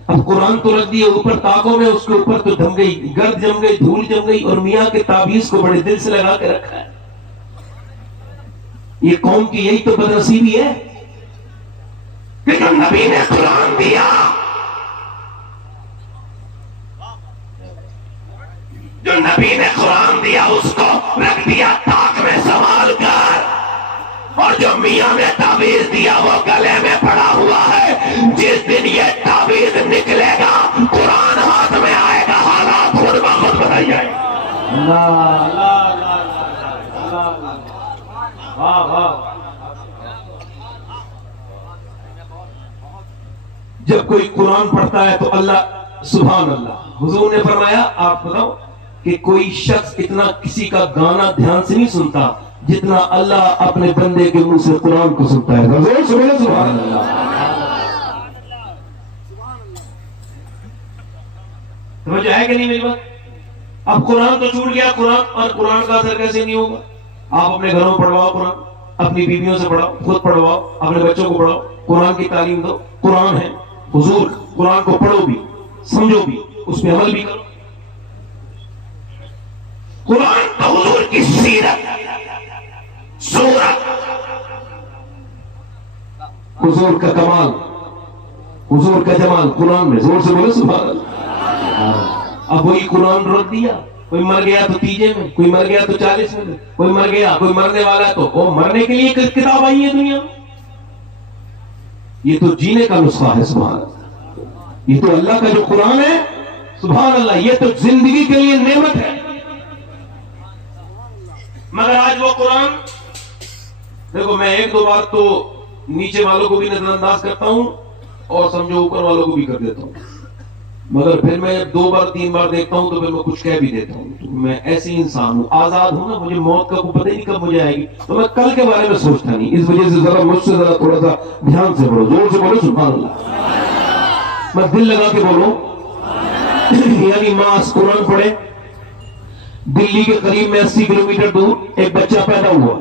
اب قرآن تو رکھ دیے اوپر طاقوں میں، اس کے اوپر تو جم گئی، گرد جم گئی، دھول جم گئی، اور میاں کے تعویذ کو بڑے دل سے لگا کے رکھا ہے۔ یہ قوم کی یہی تو بدنصیبی ہے کہ جو نبی نے قرآن دیا، جو نبی نے قرآن دیا اس کو رکھ دیا تاک میں سنبھال کر، اور جو میاں نے تعویذ دیا وہ گلے میں پڑا ہوا ہے۔ جس دن یہ تعویذ نکلے گا، قرآن ہاتھ میں آئے گا، حالات خود بخود بدل جائے گا۔ اللہ اللہ اللہ اللہ، واہ واہ۔ جب کوئی قرآن پڑھتا ہے تو اللہ سبحان اللہ، حضور نے فرمایا، آپ بتاؤ کہ کوئی شخص اتنا کسی کا گانا دھیان سے نہیں سنتا جتنا اللہ اپنے بندے کے منہ سے قرآن کو سنتا ہے۔ حضور سبحان اللہ۔ سمجھ ہے کہ نہیں میری بات؟ اب قرآن تو چھوٹ گیا، قرآن اور قرآن کا اثر کیسے نہیں ہوگا؟ آپ اپنے گھروں میں پڑھواؤ قرآن، اپنی بیویوں سے پڑھاؤ، خود پڑھواؤ، اپنے بچوں کو پڑھاؤ، قرآن کی تعلیم دو۔ قرآن ہے حضور، قرآن کو پڑھو بھی، سمجھو بھی، اس پہ عمل بھی کرو۔ قرآن تو حضور کی سیرت، سورت، حضور کا کمال، حضور کا جمال قرآن میں، زور سے بولو سبحان اللہ۔ اب وہی قرآن رکھ دیا، کوئی مر گیا تو تیجے میں، کوئی مر گیا تو 40 میں، کوئی مر گیا، کوئی مرنے والا تو وہ مرنے کے لیے کتاب آئی ہے دنیا میں۔ یہ تو جینے کا نسخہ ہے سبحان اللہ، یہ تو اللہ کا جو قرآن ہے سبحان اللہ، یہ تو زندگی کے لیے نعمت ہے۔ مگر آج وہ قرآن، دیکھو میں ایک دو بار تو نیچے والوں کو بھی نظر انداز کرتا ہوں اور سمجھو اوپر والوں کو بھی کر دیتا ہوں، مگر پھر میں جب 2 بار 3 بار دیکھتا ہوں تو پھر میں کچھ کہہ بھی دیتا ہوں۔ تو میں ایسی انسان ہوں، آزاد ہوں نا، مجھے موت کا کوئی پتہ ہی نہیں کب مجھے آئے گی، تو میں کل کے بارے میں سوچتا نہیں، اس وجہ سے ذرا مجھ سے ذرا تھوڑا سا دھیان سے بولو، زور سے بولو سبحان اللہ، میں دل لگا کے بولوں۔ یعنی ماس قرآن پڑھے، دلی کے قریب میں 80 کلومیٹر دور ایک بچہ پیدا ہوا،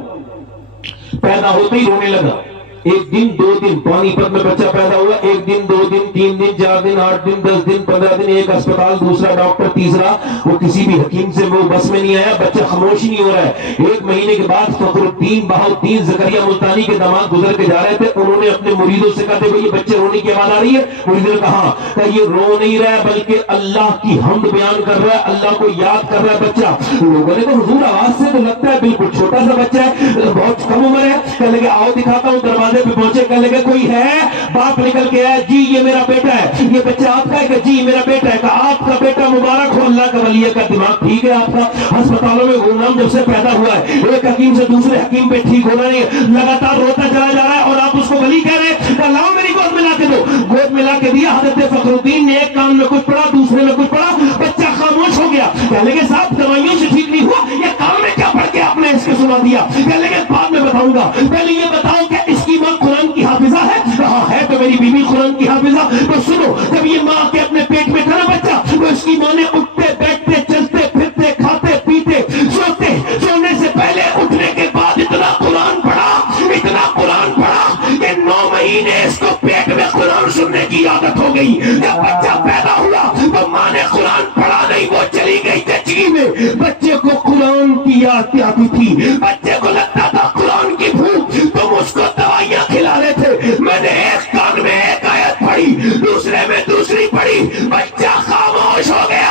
پیدا ہوتے ہی رونے لگا، 1 دن 2 دن، پانی پت میں بچہ پیدا ہوا، 1 دن 2 دن 3 دن 4 دن 8 دن 10 دن 15 دن، ایک اسپتال، دوسرا ڈاکٹر، تیسرا، وہ کسی بھی حکیم سے وہ بس میں نہیں آیا، بچہ خاموش ہی نہیں ہو رہا ہے۔ 1 مہینے کے بعد فخر الدین بہاؤالدین زکریا ملتانی کے داماد گزر کے جا رہے تھے، انہوں نے اپنے مریدوں سے کہا دیکھو یہ بچے رونے کی آواز آ رہی ہے، مریدوں نے کہا کہ یہ رو نہیں رہا ہے بلکہ اللہ کی حمد بیان کر رہا ہے، اللہ کو یاد کر رہا ہے بچہ۔ لوگوں نے کہا حضور آواز سے تو لگتا ہے بالکل چھوٹا سا بچہ ہے، بہت کم عمر ہے۔ کہنے لگے آؤ دکھاتا ہوں، دروازے پہ پہنچے، کہنے لگے کوئی ہے؟ باپ نکل کے آیا، جی یہ میرا بیٹا ہے۔ یہ بچہ آپ کا ہے؟ کہ جی میرا بیٹا ہے۔ کہا آپ کا بیٹا مبارک ہو، اللہ کا ولی ہے، کا دماغ ٹھیک ہے آپ کا؟ ہسپتالوں میں غلام جب سے پیدا ہوا ہے، ایک حکیم سے دوسرے حکیم پہ ٹھیک ہونا نہیں، لگاتار روتا چلا جا رہا ہے اور آپ اس کو ولی کہہ رہے ہیں۔ کہا لاؤ میری گود ملا کے دو، گود ملا کے دیا۔ حضرت فخر الدین نے ایک کان میں کچھ پڑھا، دوسرے میں کچھ پڑھا، بچہ خاموش ہو گیا۔ کہنے لگے صاحب دوائیوں سے ٹھیک نہیں ہوا، یہ کان میں کیا پڑھ کے آپ نے اس کے سنا دیا؟ کہنے لگے بعد میں بتاؤں گا، پہلے یہ بتاؤ کہ اس کی ماں قرآن کی حافظہ ہے؟ کہا ہے تو میری بیوی قرآن کی حافظہ۔ تو سنو، جب یہ ماں کے اپنے پیٹ میں تھا نا بچہ، تو اس کی ماں نے اٹھتے بیٹھتے چلتے پھرتے کھاتے پیتے سوتے، سونے سے پہلے اٹھنے کے بعد اتنا قرآن پڑھا، اتنا قرآن پڑھا کہ 9 مہینے اس کو پیٹ میں قرآن سننے کی عادت ہو گئی۔ جب بچہ پیدا ہوا تو ماں نے قرآن پڑھا نہیں، وہ چلی گئی چچی میں، بچے کو قرآن کی یاد آتی تھی، بچے کو لگتا تھا قرآن کی بھوک، تم اس کو دوائیاں کھلا رہے تھے۔ میں نے ایک کان میں ایک آیت پڑھی، دوسرے میں دوسری پڑھی، بچہ خاموش ہو گیا۔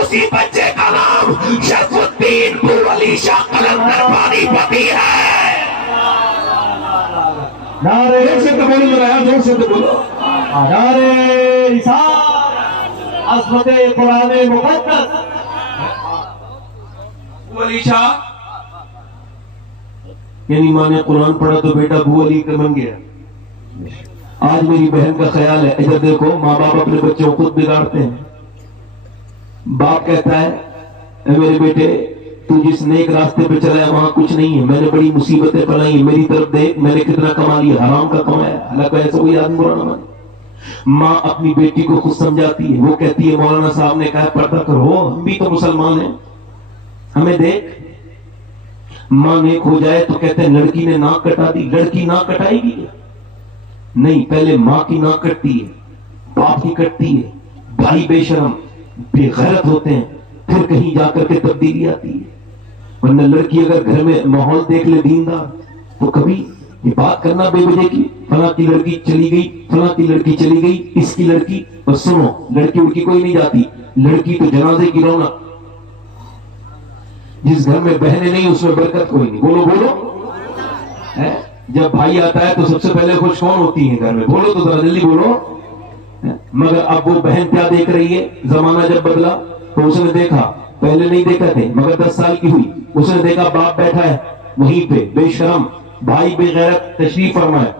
اسی بچے کا نام شرف الدین بو علی شاہ قلندر پانی پتی ہے۔ نعرے زور سے تو بولو ذرا یار، زور سے تو بولو۔ نعرے رسالت، عظمت قرآن مقدس. علی شاہ یعنی ماں نے قرآن پڑھا تو بیٹا ابو علی کا بن گیا. آج میری بہن کا خیال ہے ادھر دیکھو ماں باپ اپنے بچوں کو خود بگاڑتے ہیں. باپ کہتا ہے اے میرے بیٹے تو جس نیک راستے پہ چلا ہے وہاں کچھ نہیں ہے, میں نے بڑی مصیبتیں پلائی, میری طرف دیکھ میں نے کتنا کما لیا, حرام کا کمایا. اللہ ایسا کوئی آدمی برا نہ مانے. ماں اپنی بیٹی کو خود سمجھاتی ہے, وہ کہتی ہے مولانا صاحب نے کہا پردہ کرو, ہم بھی تو مسلمان ہیں, ہمیں دیکھ. ماں نیک ہو جائے تو کہتے ہیں لڑکی نے ناک کٹا دی, لڑکی ناک کٹائے گی نہیں, پہلے ماں کی ناک کٹتی ہے, باپ کی کٹتی ہے, بھائی بے شرم بے غیرت ہوتے ہیں, پھر کہیں جا کر کے تبدیلی آتی ہے. ورنہ لڑکی اگر گھر میں ماحول دیکھ لے دیندار تو کبھی یہ بات کرنا بے وجہ کی فلاں کی لڑکی چلی گئی, فلاں کی لڑکی چلی گئی, اس کی لڑکی. اور سنو لڑکی اڑکی کوئی نہیں جاتی, لڑکی تو جنازے کی رونق. جس گھر میں بہنیں نہیں اس میں برکت کوئی نہیں. بولو بولو. جب بھائی آتا ہے تو سب سے پہلے خوش کون ہوتی ہیں گھر میں؟ بولو تو ذرا جلدی بولو. مگر اب وہ بہن کیا دیکھ رہی ہے؟ زمانہ جب بدلا تو اس نے دیکھا, پہلے نہیں دیکھا تھے مگر 10 سال کی ہوئی, اس نے دیکھا باپ بیٹھا ہے وہیں پہ بے شرم, بھائی بے غیرت تشریف فرمائے,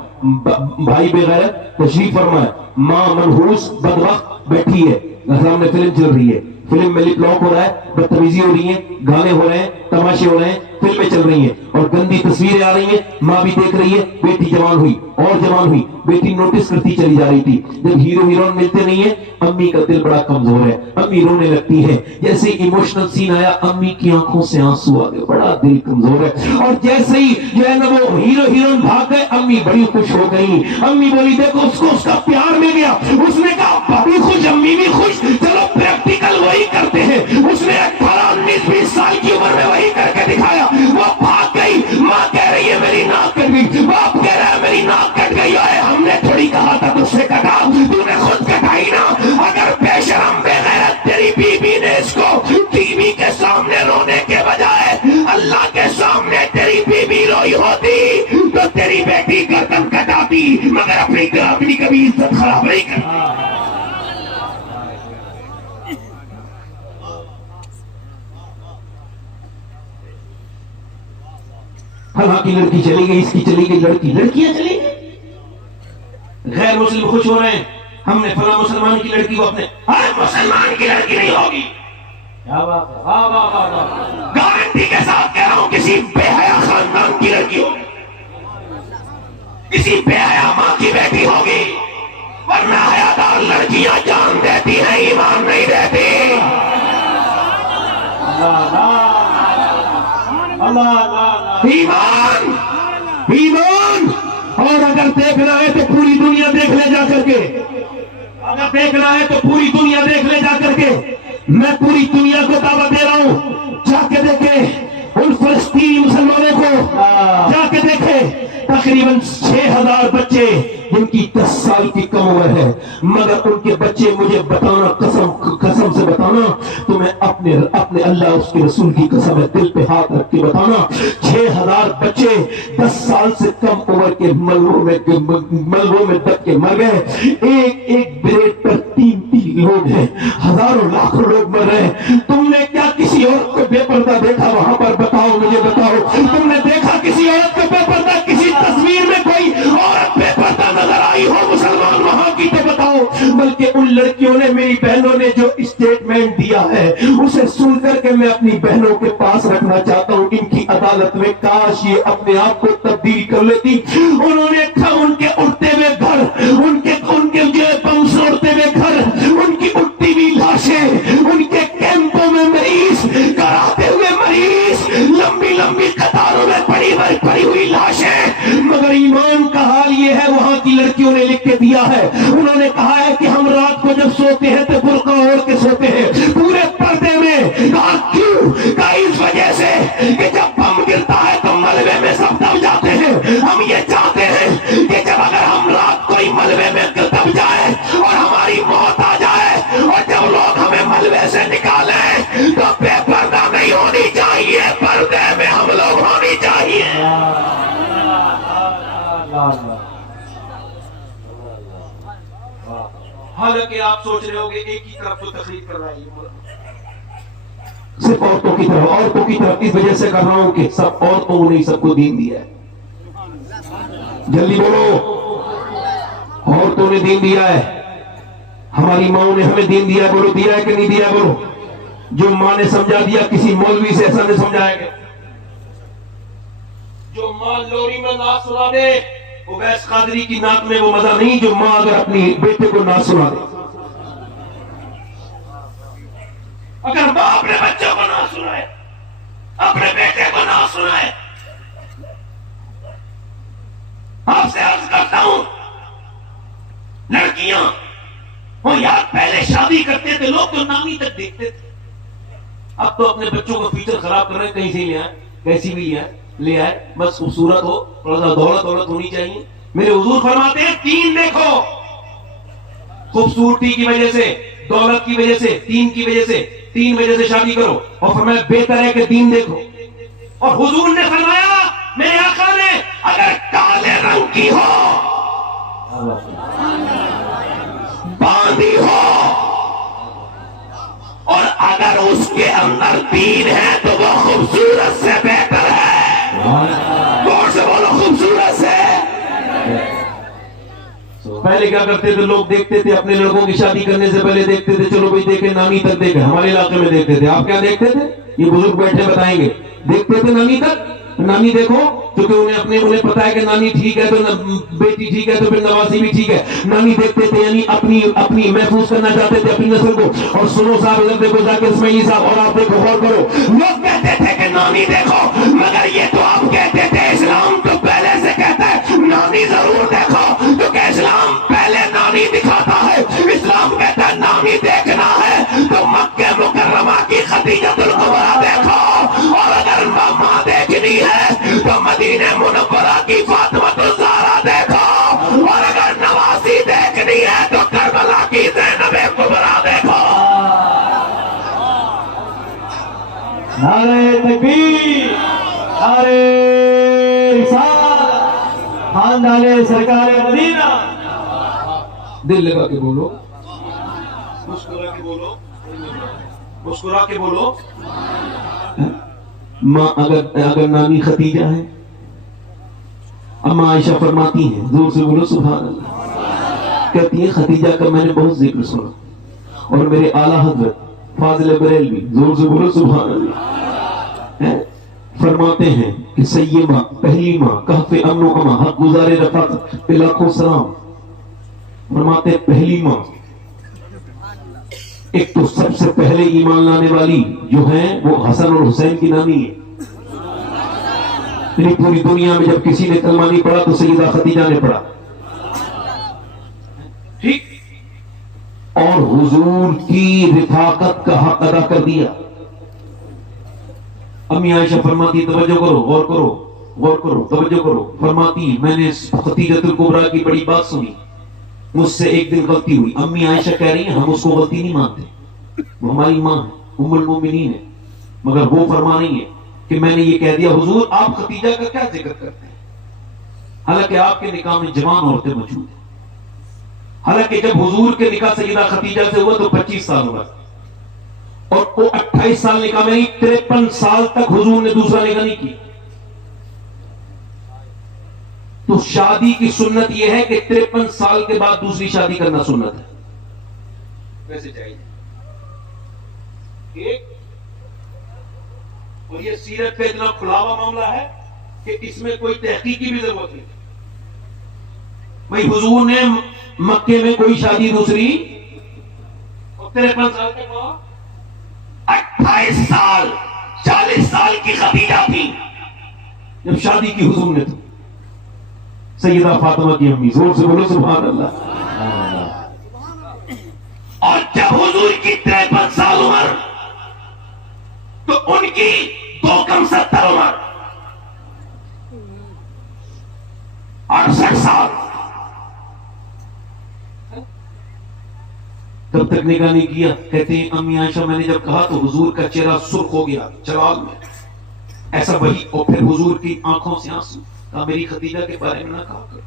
بھائی بے غیرت تشریف فرمائے, ماں منحوس بدبخت بیٹھی ہے, سامنے فلم چل رہی ہے, فلم میں لپ لاک ہو رہا ہے, بدتمیزی ہو رہی ہے, گانے ہو رہے ہیں, تماشے ہو رہے ہیں, فلمیں چل رہی ہیں اور گندی تصویریں آ رہی ہیں. ماں بھی دیکھ رہی ہے, بیٹی جوان ہوئی اور جوان ہوئی, بیٹی نوٹس کرتی چلی جا رہی تھی. جب ہیرو ہیروئن ملتے نہیں ہیں امی کا دل بڑا کمزور ہے, امی رونے لگتی ہے. جیسے ایموشنل سین آیا امی کی آنکھوں سے آنسو آ گئے, بڑا دل کمزور ہے. اور جیسے ہی جو ہے نا وہ ہیرو ہیروئن بھاگ گئے امی بڑی خوش ہو گئی. امی بولی دیکھو اس کو اس کا پیار مل گیا. اس نے کہا ابا بھی خوش امی بھی خوش, چلو پریکٹیکل وہی کرتے ہیں. اس نے 18 19 20 سال کی عمر میں وہی کر کے دکھایا. وہ بھاگ گئی, ماں کہہ رہی ہے میری ناک کٹ گئی, باپ کہہ رہا ہے میری ناک کٹ گئی. آئے ہم نے تھوڑی کہا تھا تجھ سے کٹا, تو نے خود کٹائی نا. اگر بے شرم بے غیرت تیری بیوی نے اس کو ٹی وی کے سامنے رونے کے بجائے اللہ کے سامنے تیری بیوی روئی ہوتی تو تیری بیٹی گردن کٹاتی, مگر اپنی کبھی عزت خراب نہیں کرتی. فلاں کی لڑکی چلی گئی, اس کی چلی گئی, لڑکیاں چلی گئی. غیر مسلم خوش ہو رہے ہیں, ہم نے فلاں مسلمان کی لڑکی کو اپنے, مسلمان کی لڑکی نہیں ہوگی. کیا بات ہے, واہ واہ واہ واہ. گارنٹی کے ساتھ کہہ رہا ہوں کسی بے حیا خاندان کی لڑکی ہوگی, کسی بے حیا ماں کی بیٹی ہوگی. ورنہ حیادار لڑکیاں جان دیتی ہیں, ایمان نہیں دیتی. ایمان ایمان. اور اگر دیکھنا ہے تو پوری دنیا دیکھ لے جا کر کے, اگر دیکھنا ہے تو پوری دنیا دیکھ لے جا کر کے. میں پوری دنیا کو دعوت دے رہا ہوں, جا کے دیکھیں ان فلسطینی مسلمانوں کو, جا کے دیکھیں تقریباً 6000 بچے جن کی 10 سال کی کم عمر ہے, مگر ان کے بچے مجھے بتانا, قسم سے بتانا, تو میں اپنے اللہ اس کے رسول کی قسم ہے دل پہ ہاتھ رکھ کے بتانا, 6000 بچے 10 سال سے کم عمر کے ملبوں میں دب کے مر گئے. ایک بریڈ پر 3 لوگ ہیں, ہزاروں لاکھوں لوگ مر رہے ہیں. تم نے کیا کسی عورت کو بے پردہ دیکھا وہاں پر؟ بتاؤ مجھے بتاؤ. تم نے دیکھا کسی عورت کو بے پردہ؟ کسی تصویر میں کوئی عورت بے پردہ نظر آئی ہو مسلمان وہاں کی تو بتاؤ. بلکہ ان لڑکیوں نے, میری بہنوں نے جو اسٹیٹمنٹ دیا ہے اسے سن کر کے میں اپنی بہنوں کے پاس رکھنا چاہتا ہوں ان کی عدالت میں. کاش یہ اپنے آپ کو تبدیل کر لیتی. انہوں نے ان کے اڑتے ہوئے گھر, ان کے جو بم سے اڑتے ہوئے گھر, ان کی اڑتی ہوئی لاشیں, ان کے کیمپوں میں مریض کراتے ہوئے مریض, لمبی لمبی قطاروں میں پڑی ہوئی لاشیں. مگر ایمان کا حال یہ ہے, وہاں کی لڑکیوں نے لکھ کے دیا ہے, انہوں نے کہا ہے کہ ہم رات کو جب سوتے ہیں تو برقع اوڑھ کے سوتے ہیں پورے پردے میں. کہا کیوں؟ کہا اس وجہ سے کہ جب بم گرتا ہے تو ملبے میں سب دب جاتے ہیں. ہم یہ چاہتے ہیں کہ جب اگر ہم رات کو ہی ملبے میں دب جائے اور ہماری موت آ جائے اور جب لوگ ہمیں ملبے سے نکالیں تو بے پردہ نہیں ہونی چاہیے, پردے میں ہم لوگ ہونی چاہیے. حالانکہ آپ سوچ رہے ہو گے ایک ہی طرف تو تقریر کر رہا ہے یہ ملک، صرف عورتوں کی طرف اس وجہ سے کر رہا ہوں کہ سب عورتوں نے سب کو دین دیا ہے. جلدی بولو. عورتوں نے دین دیا ہے. ہماری ماؤں نے ہمیں دین دیا ہے. بولو دیا ہے کہ نہیں دیا؟ بولو. جو ماں نے سمجھا دیا کسی مولوی سے ایسا نہیں سمجھائے گا. جو ماں لوری میں نعت سنا دے اویس قادری کی نعت میں وہ مزہ نہیں جو ماں اگر اپنی بیٹے کو نعت سنا دے. اگر ماں اپنے بچوں کو نہ سنائے، اپنے بیٹے کو نہ سنائے، آپ سے عرض کرتا ہوں لڑکیاں وہ یاد پہلے شادی کرتے تھے لوگ تو نامی تک دیکھتے تھے، اب تو اپنے بچوں کو فیوچر خراب کر رہے ہیں. کہیں سے لے آئے، کیسی بھی لے آئے، بس خوبصورت ہو، تھوڑا سا دولت ہونی چاہیے. میرے حضور فرماتے ہیں تین دیکھو، خوبصورتی کی وجہ سے، دولت کی وجہ سے، تین وجہ سے شادی کرو. اور فرمایا بہتر ہے کہ دین دیکھو. اور حضور نے فرمایا میرے آقا نے اگر کالے رنگ کی ہو، باندھی ہو، اور اگر اس کے اندر دین ہے تو وہ خوبصورت سے بہتر ہے. غور سے بولو، خوبصورت سے. پہلے کیا کرتے تھے لوگ؟ دیکھتے تھے اپنے لڑکوں کی شادی کرنے سے پہلے دیکھتے تھے چلو بھائی دیکھیں نامی تک دیکھیں. ہمارے علاقے میں دیکھتے تھے. آپ کیا دیکھتے تھے؟ یہ بزرگ بیٹھے بتائیں گے. دیکھتے تھے نامی تک. نامی دیکھو کیونکہ انہیں پتا ہے کہ نامی ٹھیک ہے تو بیٹی ٹھیک ہے تو پھر نواسی بھی ٹھیک ہے. نامی دیکھتے تھے یعنی اپنی محفوظ کرنا چاہتے تھے اپنی نسل کو. اور سنو صاحب ادھر دیکھو ذاکر اسماعیلی صاحب، اور آپ دیکھو غور کرو. لوگ کہتے تھے کہ نامی دیکھو، مگر یہ تو آپ کہتے تھے اسلام تو پہلے سے کہتا ہے نامی ضرور دیکھو، کیونکہ اسلام پہلے نامی دکھاتا ہے. اسلام کہتا ہے نامی دیکھنا ہے تو مکہ مکرمہ کی خدیجہ الکبریٰ دیکھو، اور اگر ماں دیکھنی ہے تو مدینہ منورہ کی فاطمہ الزہرا دیکھو، اور اگر نواسی دیکھنی ہے تو کربلا کی زینب کبریٰ دیکھو. نعرہ تکبیر، نعرہ رسالت، خاندان سرکار مدینہ. دل لگا کے بولو، مسکرا کے بولو، مسکرا کے بولو. ماں اگر نامی خدیجہ ہے، اما عائشہ فرماتی ہیں، زور سے بولو سبحان اللہ، کہتی ہیں خدیجہ کا میں نے بہت ذکر سنا، اور میرے اعلیٰ حضرت فاضل بریلوی، زور سے بولو سبحان اللہ، فرماتے ہیں کہ سیدہ پہلی ماں کہف امن و امان حق گزار رفاقت پہ لاکھوں سلام. فرماتے ہیں پہلی ماں، ایک تو سب سے پہلے ایمان لانے والی جو ہیں وہ حسن اور حسین کی نامی ہے. یعنی پوری دنیا میں جب کسی نے کلمہ نہیں پڑھا تو سیدہ خدیجہ نے پڑھا. ٹھیک. اور حضور کی رفاقت کا حق ادا کر دیا. امی عائشہ فرماتی، توجہ کرو، غور کرو، غور کرو، توجہ کرو. فرماتی میں نے خدیجہ الکبریٰ کی بڑی بات سنی، مجھ سے ایک دن غلطی ہوئی. امی عائشہ کہہ رہی ہیں ہم اس کو غلطی نہیں مانتے، وہ ہماری ماں ہے، ام المومنین ہے، مگر وہ فرما رہی ہیں کہ میں نے یہ کہہ دیا حضور آپ خدیجہ کا کیا ذکر کرتے ہیں، حالانکہ آپ کے نکاح میں جوان عورتیں موجود ہیں. حالانکہ جب حضور کے نکاح سیدہ خدیجہ سے ہوا تو 25 سال ہوا، اور وہ 28 سال نکاح میں نہیں، 53 سال تک حضور نے دوسرا نکاح نہیں کیا. تو شادی کی سنت یہ ہے کہ 53 سال کے بعد دوسری شادی کرنا سنت ہے. ویسے چاہیے ایک. اور یہ سیرت کا اتنا کھلا ہوا معاملہ ہے کہ اس میں کوئی تحقیق کی بھی ضرورت نہیں. بھائی حضور نے مکے میں کوئی شادی دوسری 53 سال تک ہوا، 28 سال 40 سال کی خدیجہ تھی جب شادی کی حضور نے تو سیدہ فاطمہ کی امی، زور سے بولو سبحان اللہ. اور جب حضور کی 53 سال عمر تو ان کی 2 کم 70 عمر، 68 سال. تب تک نکاح نہیں کیا. کہتے ہیں امی عائشہ میں نے جب کہا تو حضور کا چہرہ سرخ ہو گیا چراغ میں ایسا وہی. اور پھر حضور کی آنکھوں سے آنسو. کہا میری خدیجہ کے بارے میں نہ کہا کرو،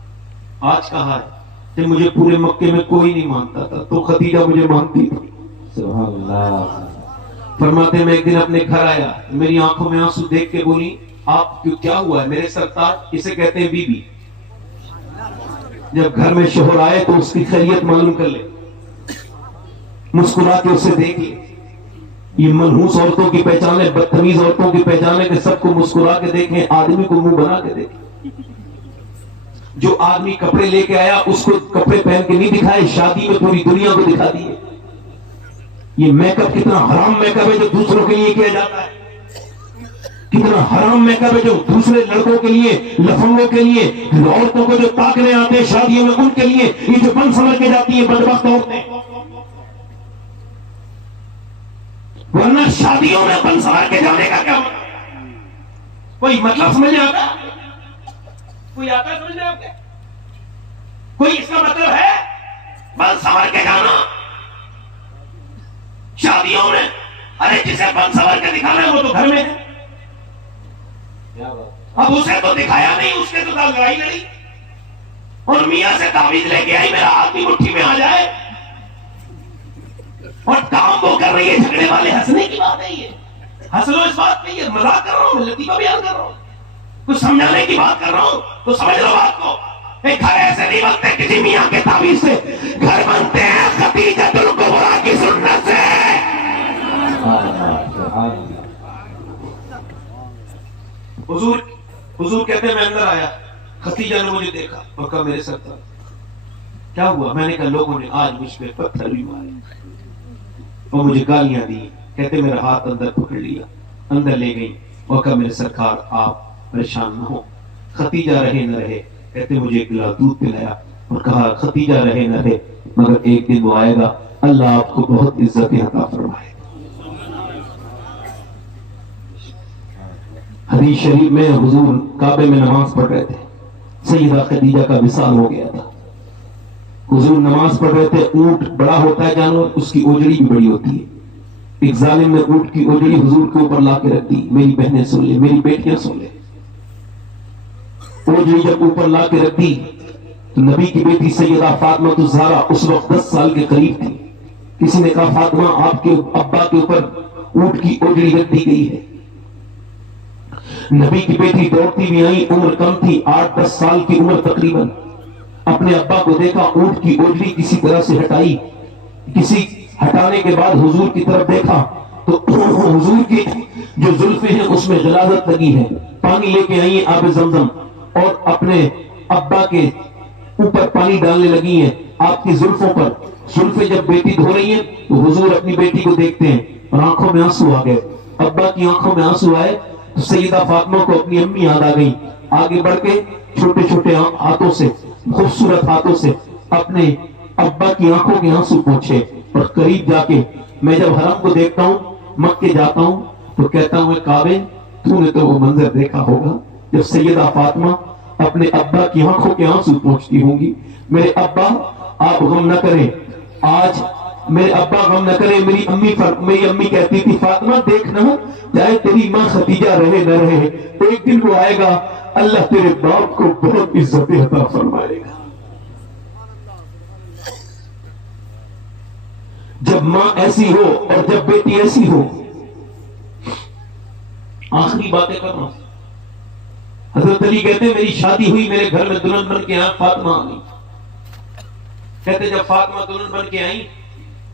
آج کہا ہے کہ مجھے پورے مکے میں کوئی نہیں مانتا تھا تو خدیجہ مجھے مانتی تھی. سبحان اللہ. فرماتے میں ایک دن اپنے گھر آیا, میری آنکھوں میں آنسو دیکھ کے بولی آپ کیا ہوا ہے؟ میرے سرتاج, اسے کہتے ہیں بی بی. جب گھر میں شوہر آئے تو اس کی خیریت معلوم کر لے, مسکرا کے اسے دیکھ لے. یہ منحوس عورتوں کی پہچان ہے, بدتمیز عورتوں کی پہچان ہے کہ سب کو مسکرا کے دیکھیں, آدمی کو منہ بنا کے دیکھیں. جو آدمی کپڑے لے کے آیا اس کو کپڑے پہن کے نہیں دکھائے, شادی میں پوری دنیا کو دکھا دیے. یہ میک اپ کتنا حرام میک اپ ہے جو دوسروں کے لیے کیا جاتا ہے, کتنا حرام میک اپ ہے جو دوسرے لڑکوں کے لیے, لفنگوں کے لیے, عورتوں کو جو تاکنے آتے ہیں شادیوں میں ان کے لیے, یہ جو بن سمجھ کے جاتی ہیں بدبخت عورتیں. ورنہ شادیوں میں بن سمجھ کے جانے کا کیا مطلب؟ کوئی مطلب سمجھ آتا؟ کوئی آتا ہے سمجھنے آپ کے؟ کوئی اس کا مطلب ہے بن سمجھ کے جانا شادیوں میں؟ ارے جسے بن سمجھ کے دکھانا ہے وہ تو گھر میں ہے. اب اسے تو دکھایا نہیں, اس کے تو لڑائی لڑی اور میاں سے تعویذ لے کے آئی میرا آدمی مٹھی میں آ جائے, اور کام وہ کر رہی ہے. جھگڑے والے ہنسنے کی بات ہے, یہ ہنس لو اس بات پہ, یہ مذاق کر رہا ہوں, لطیفہ بیان کر رہا ہوں, کچھ سمجھانے کی بات کر رہا ہوں تو سمجھ لو بات کو. گھر ایسے نہیں بنتے کسی میاں کے تعویذ سے, گھر بنتے ہیں خدیجۃ الکبریٰ کی سنت سے. حضور کہتے ہیں میں اندر آیا, خدیجہ نے مجھے دیکھا اور کہا میرے سرتاج کیا ہوا؟ میں نے کہا لوگوں نے آج مجھ پہ پتھر بھی مارے اور مجھے گالیاں دی. کہتے میرا ہاتھ اندر پکڑ لیا, اندر لے گئی اور کہا میرے سرکار آپ پریشان نہ ہو, خدیجہ رہے نہ رہے. کہتے مجھے ایک گلاس دودھ پلایا اور کہا خدیجہ رہے نہ رہے مگر ایک دن وہ آئے گا اللہ آپ کو بہت عزت عطا فرمائے. حدیث شریف میں حضور کعبے میں نماز پڑھ رہے تھے, سیدہ خدیجہ کا وصال ہو گیا تھا. حضور نماز پڑھ رہے تھے, اونٹ بڑا ہوتا ہے جانور, اس کی اوجڑی بھی بڑی ہوتی ہے. ایک ظالم نے اونٹ کی اوجڑی حضور کے اوپر لا کے رکھ دی. میری بہنیں سن لیں, میری بیٹیاں سن لیں. اوجڑی جب اوپر لا کے رکھ دی تو نبی کی بیٹی سیدہ فاطمہ الزہرا اس وقت 10 سال کے قریب تھی. کسی نے کہا فاطمہ آپ کے ابا کے اوپر اونٹ کی اوجڑی رکھ دی گئی ہے. نبی کی بیٹی دوڑتی بھی آئی, عمر کم تھی, 8-10 سال کی عمر تقریباً. اپنے ابا کو دیکھا, اونٹ کی اوجڑی کسی طرح سے ہٹائی. کسی ہٹانے کے بعد حضور کی طرف دیکھا تو حضور کی جو زلفیں ہیں اس میں غلاظت لگی ہے. پانی لے کے آئی آب زمزم اور اپنے ابا کے اوپر پانی ڈالنے لگی ہیں آپ کی زلفوں پر. زلفیں جب بیٹی دھو رہی ہیں تو حضور اپنی بیٹی کو دیکھتے ہیں اور آنکھوں میں آنسو آ گئے. ابا کی آنکھوں میں آنسو آئے تو سیدہ فاطمہ کو اپنی امی یاد آ گئی. آگے بڑھ کے چھوٹے چھوٹے ہاتھوں سے, خوبصورت ہاتھوں سے اپنے ابا کی آنکھوں کے آنسو پوچھے اور قریب جا کے میں جب حرم کو دیکھتا ہوں, مکے جاتا ہوں تو کہتا ہوں کعبے تو نے تو وہ منظر دیکھا ہوگا جب سیدہ فاطمہ اپنے ابا کی آنکھوں کے آنسو پوچھتی ہوں گی. میرے ابا آپ غم نہ کریں, آج میرے ابا غم نہ کریں. میری امی کہتی تھی فاطمہ دیکھنا چاہے تیری ماں خدیجہ رہے نہ رہے, ایک دن وہ آئے گا اللہ تیرے باپ کو بہت عزت عطا فرمائے گا. جب ماں ایسی ہو اور جب بیٹی ایسی ہو. آخری باتیں کر رہا ہوں. حضرت علی کہتے ہیں میری شادی ہوئی, میرے گھر میں دلہن بن کے فاطمہ آ گئی. کہتے جب فاطمہ دلہن بن کے آئی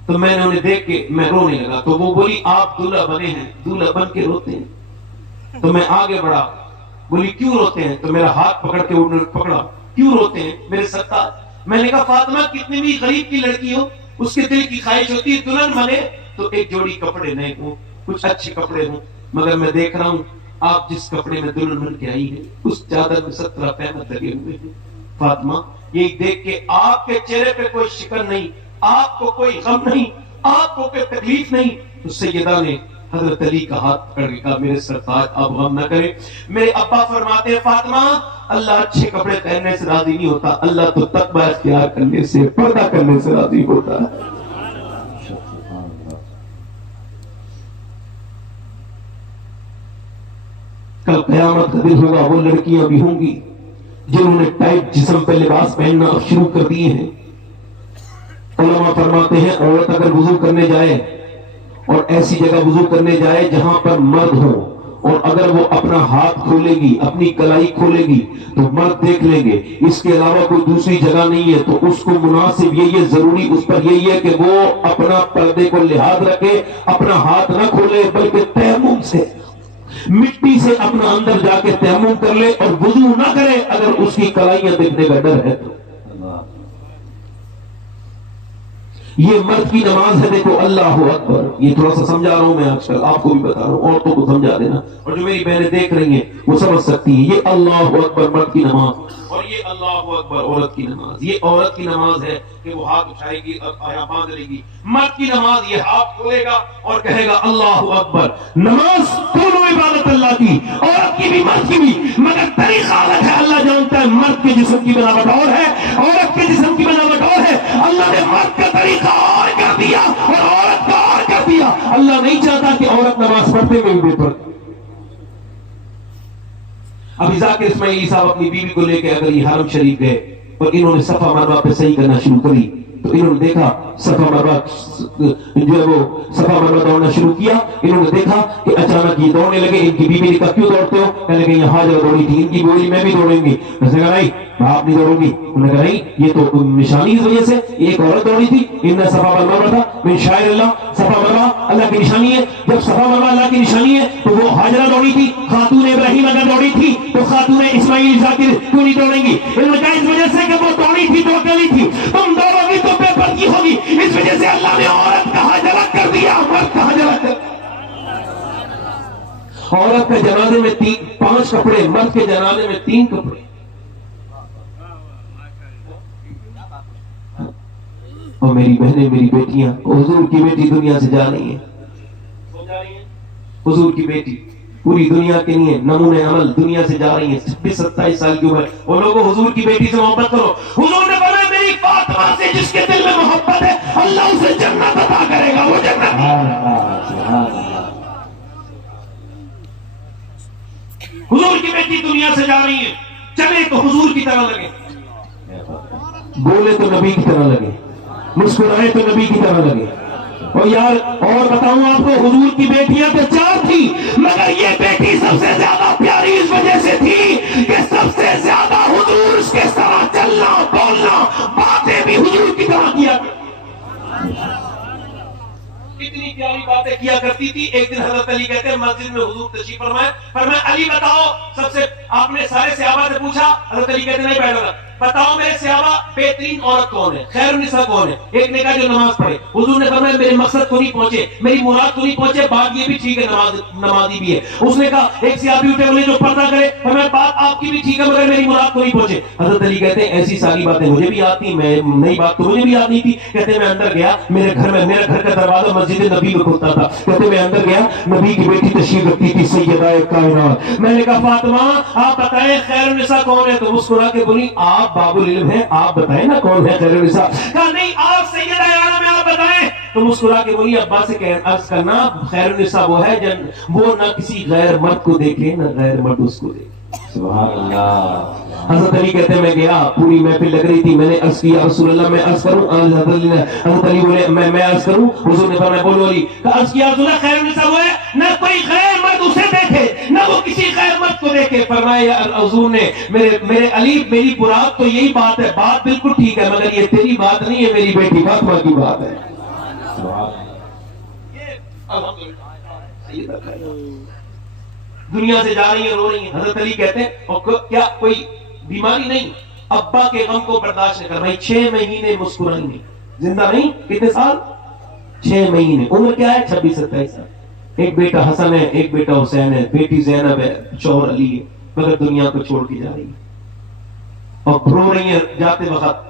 تو میں نے انہیں دیکھ کے میں رونے لگا. تو وہ بولی آپ دلہا بنے ہیں, دلہا بن کے روتے ہیں. تو میں آگے بڑھا, بولی کیوں روتے ہیں؟ تو میرا ہاتھ پکڑ کے انہوں نے پکڑا, کیوں روتے ہیں میرے سرتاج؟ میں نے کہا فاطمہ کتنی بھی غریب کی لڑکی ہو اس کے دل کی خواہش ہوتی ہے دلہن بنے تو ایک جوڑی کپڑے نئے ہوں, کچھ اچھے کپڑے ہوں. مگر میں دیکھ رہا ہوں آپ جس کپڑے میں دلہن بن کے آئی ہیں اس چادر میں 17 پہمت لگے ہوئے ہیں. فاطمہ یہ دیکھ کے آپ کے چہرے پہ کوئی شکن نہیں, آپ کو کوئی غم نہیں, آپ کو کوئی تکلیف نہیں. تو سیدہ نے حضرت علی کا ہاتھ پکڑ کے کہا میرے سرتاج آپ غم نہ کریں. میرے ابا فرماتے ہیں فاطمہ اللہ اچھے کپڑے پہننے سے راضی نہیں ہوتا, اللہ تو تقوی اختیار کرنے سے, پردہ کرنے سے راضی ہوتا ہے. کل قیامت کا دن ہوگا, وہ لڑکیاں بھی ہوں گی جنہوں نے ٹائٹ جسم پہ لباس پہننا اب شروع کر دیے ہیں. علماء فرماتے ہیں عورت اگر وضو کرنے جائے اور ایسی جگہ وضو کرنے جائے جہاں پر مرد ہو، اور اگر وہ اپنا ہاتھ کھولے گی، اپنی کلائی کھولے گی تو مرد دیکھ لیں گے، اس کے علاوہ کوئی دوسری جگہ نہیں ہے، تو اس کو مناسب یہی ہے، ضروری اس پر یہی ہے کہ وہ اپنا پردے کو لحاظ رکھے، اپنا ہاتھ نہ کھولے بلکہ تیمم سے، مٹی سے اپنا اندر جا کے تیمم کر لے اور وضو نہ کرے اگر اس کی کلائیاں دیکھنے کا ڈر ہے تو. یہ مرد کی نماز ہے. دیکھو اللہ اکبر، یہ تھوڑا سا سمجھا رہا ہوں میں آج کل، آپ کو بھی بتا رہا ہوں، عورتوں کو سمجھا دینا، اور جو میری بہنیں دیکھ رہی ہیں وہ سمجھ سکتی ہیں. یہ اللہ اکبر مرد کی نماز اور یہ اللہ اکبر عورت کی نماز. یہ عورت کی نماز ہے کہ وہ ہاتھ اٹھائے گی اور آیا باندھ لے گی. مرد کی نماز یہ ہاتھ کھولے گا اور کہے گا اللہ اکبر. نماز دونوں عبادت اللہ کی، عورت کی بھی مرد کی بھی، مگر طریقہ الگ ہے. اللہ جانتا ہے مرد کے جسم کی بناوٹ اور ہے، عورت کے جسم کی بناوٹ اور ہے. اللہ نے مرد کا طریقہ اور کر دیا اور عورت کا اور کر دیا. اللہ نہیں چاہتا کہ عورت نماز پڑھتے میں بھی بے پردہ. ابھی ذاکر اسماعیلی صاحب اپنی بیوی کو لے کے اگر یہ حرم شریف گئے اور انہوں نے صفا مروا پہ صحیح کرنا شروع کری تو انہوں نے دیکھا صفا مروا جو ہے وہ صفا مروا دوڑنا شروع کیا. انہوں نے دیکھا کہ اچانک یہ دوڑنے لگے. ان کی بیوی نے کہا کیوں دوڑتے ہو؟ کہنے لگے یہ حاجرہ دوڑی تھی. ان کی بولی میں بھی دوڑوں گی. اس نے کہا نہیں آپ نہیں دوڑوں گی. انہوں نے کہا نہیں یہ تو نشانی کی وجہ سے ایک عورت دوڑی تھی. ان نے صفا مروا تھا من شاعر اللہ، صفا مروا اللہ کی نشانی ہے. جب صفا مروا اللہ کی نشانی ہے تو وہ حاجرہ دوڑی تھی. خاتون ابراہیم اگر دوڑی تھی تو خاتون اسماعیل ذاکر کیوں نہیں دوڑیں گی؟ انہوں نے کہا اس وجہ سے کہ وہ دوڑی تھی تو اکیلی تھی. تم دوڑو گی تو بے پردگی ہوگی. اس وجہ سے اللہ نے عورت کا حاجرہ کر دیا، مرد کا حاجرہ کر دیا. عورت کے جنازے میں 5 کپڑے، مرد کے جنازے میں 3 کپڑے. اور میری بہنیں، میری بیٹیاں، حضور کی بیٹی دنیا سے جا رہی ہیں. حضور کی بیٹی پوری دنیا کے لیے نمونے عمل دنیا سے جا رہی ہیں. 26-27 سال کی عمر. وہ لوگوں حضور کی بیٹی سے محبت کرو. حضور نے فرمایا میری فاطمہ سے جس کے دل میں محبت ہے اللہ اسے جنت عطا کرے گا. وہ جنت. حضور کی بیٹی دنیا سے جا رہی ہے، چلے تو حضور کی طرح لگے، بولے تو نبی کی طرح لگے، مسکرائے تو نبی کی طرح لگے. اور یار اور بتاؤں آپ کو، حضور کی بیٹیاں تو 4 تھی مگر یہ بیٹی سب سے زیادہ پیاری اس وجہ سے تھی کہ سب سے زیادہ حضور اس کے ساتھ چلنا بولنا باتیں بھی حضور کی طرح کیا. اتنی پیاری باتیں کیا کرتی تھی. ایک دن حضرت علی کہتے ہیں مسجد میں حضور تشریف فرمائے، فرمایا علی بتاؤ سب سے، آپ نے سارے صحابہ سے پوچھا، حضرت علی کہتے نہیں بیٹھا، بتاؤ میرے صحابہ بہترین عورت کون ہے، خیر النساء کون ہے؟ ایک نے کہا جو نماز پڑھے. حضور نے فرمایا میرے مقصد کو نہیں پہنچے، میری مراد کو نہیں پہنچے، بات یہ بھی ٹھیک ہے نمازی بھی ہے. اس نے کہا ایک صحابی اٹھے بولے جو پردہ کرے، فرمایا بات آپ کی بھی ٹھیک ہے مگر میری مراد کو نہیں پہنچے. حضرت علی کہتے ہیں ایسی ساری باتیں مجھے بھی آتی، میں نئی بات تو مجھے بھی یاد نہیں تھی. کہتے میں اندر گیا، میرے گھر کا دروازہ مسجد نبی میں کھلتا تھا. کہتے میں اندر گیا، نبی کی بیٹی تشریف رکھتی تھی سیدہ کائنات. میں نے کہا فاطمہ آپ بتائیں خیر النساء کون ہے؟ تو مسکرا کے بولی آپ باب العلم ہیں، آپ بتائیں نا کون ہے خیر النساء. کہا نہیں آپ سیدہ عالم ہیں، آپ بتائیں. تو مسکرا کے بولی ابا سے عرض کرنا خیر النساء وہ ہے وہ نہ کسی غیر مرد کو دیکھے نہ غیر مرد اس کو دیکھے. سبحان اللہ. حضرت علی کہتے ہیں میں گیا، پوری محفل لگ رہی تھی، میں نے عرض کیا رسول اللہ میں عرض کروں؟ حضرت علی بولے میں عرض کروں؟ حضور نے فرمایا بولو علی. عرض کیا رسول اللہ خیر النساء وہ ہے نہ کوئی غیر مرد اسے دیکھے نہ وہ کسی غیر مرد کو دیکھے. فرمایا حضور نے میرے علی میری مراد تو یہی بات ہے، بات بالکل ٹھیک ہے مگر یہ تیری بات نہیں ہے، میری بیٹی فاطمہ کی بات ہے. دنیا سے جا رہی ہیں، رو رہی ہیں. حضرت علی کہتے ہیں اور کیا کوئی بیماری نہیں، ابا کے غم کو برداشت کر رہی. 6 مہینے مسکرائی نہیں، زندہ نہیں. کتنے سال؟ 6 مہینے. عمر کیا ہے؟ 26-27 سال. ایک بیٹا حسن ہے، ایک بیٹا حسین ہے، بیٹی زینب ہے، شوہر علی ہے، مگر دنیا کو چھوڑ کے جا رہی ہے اور رو رہی ہیں. جاتے وقت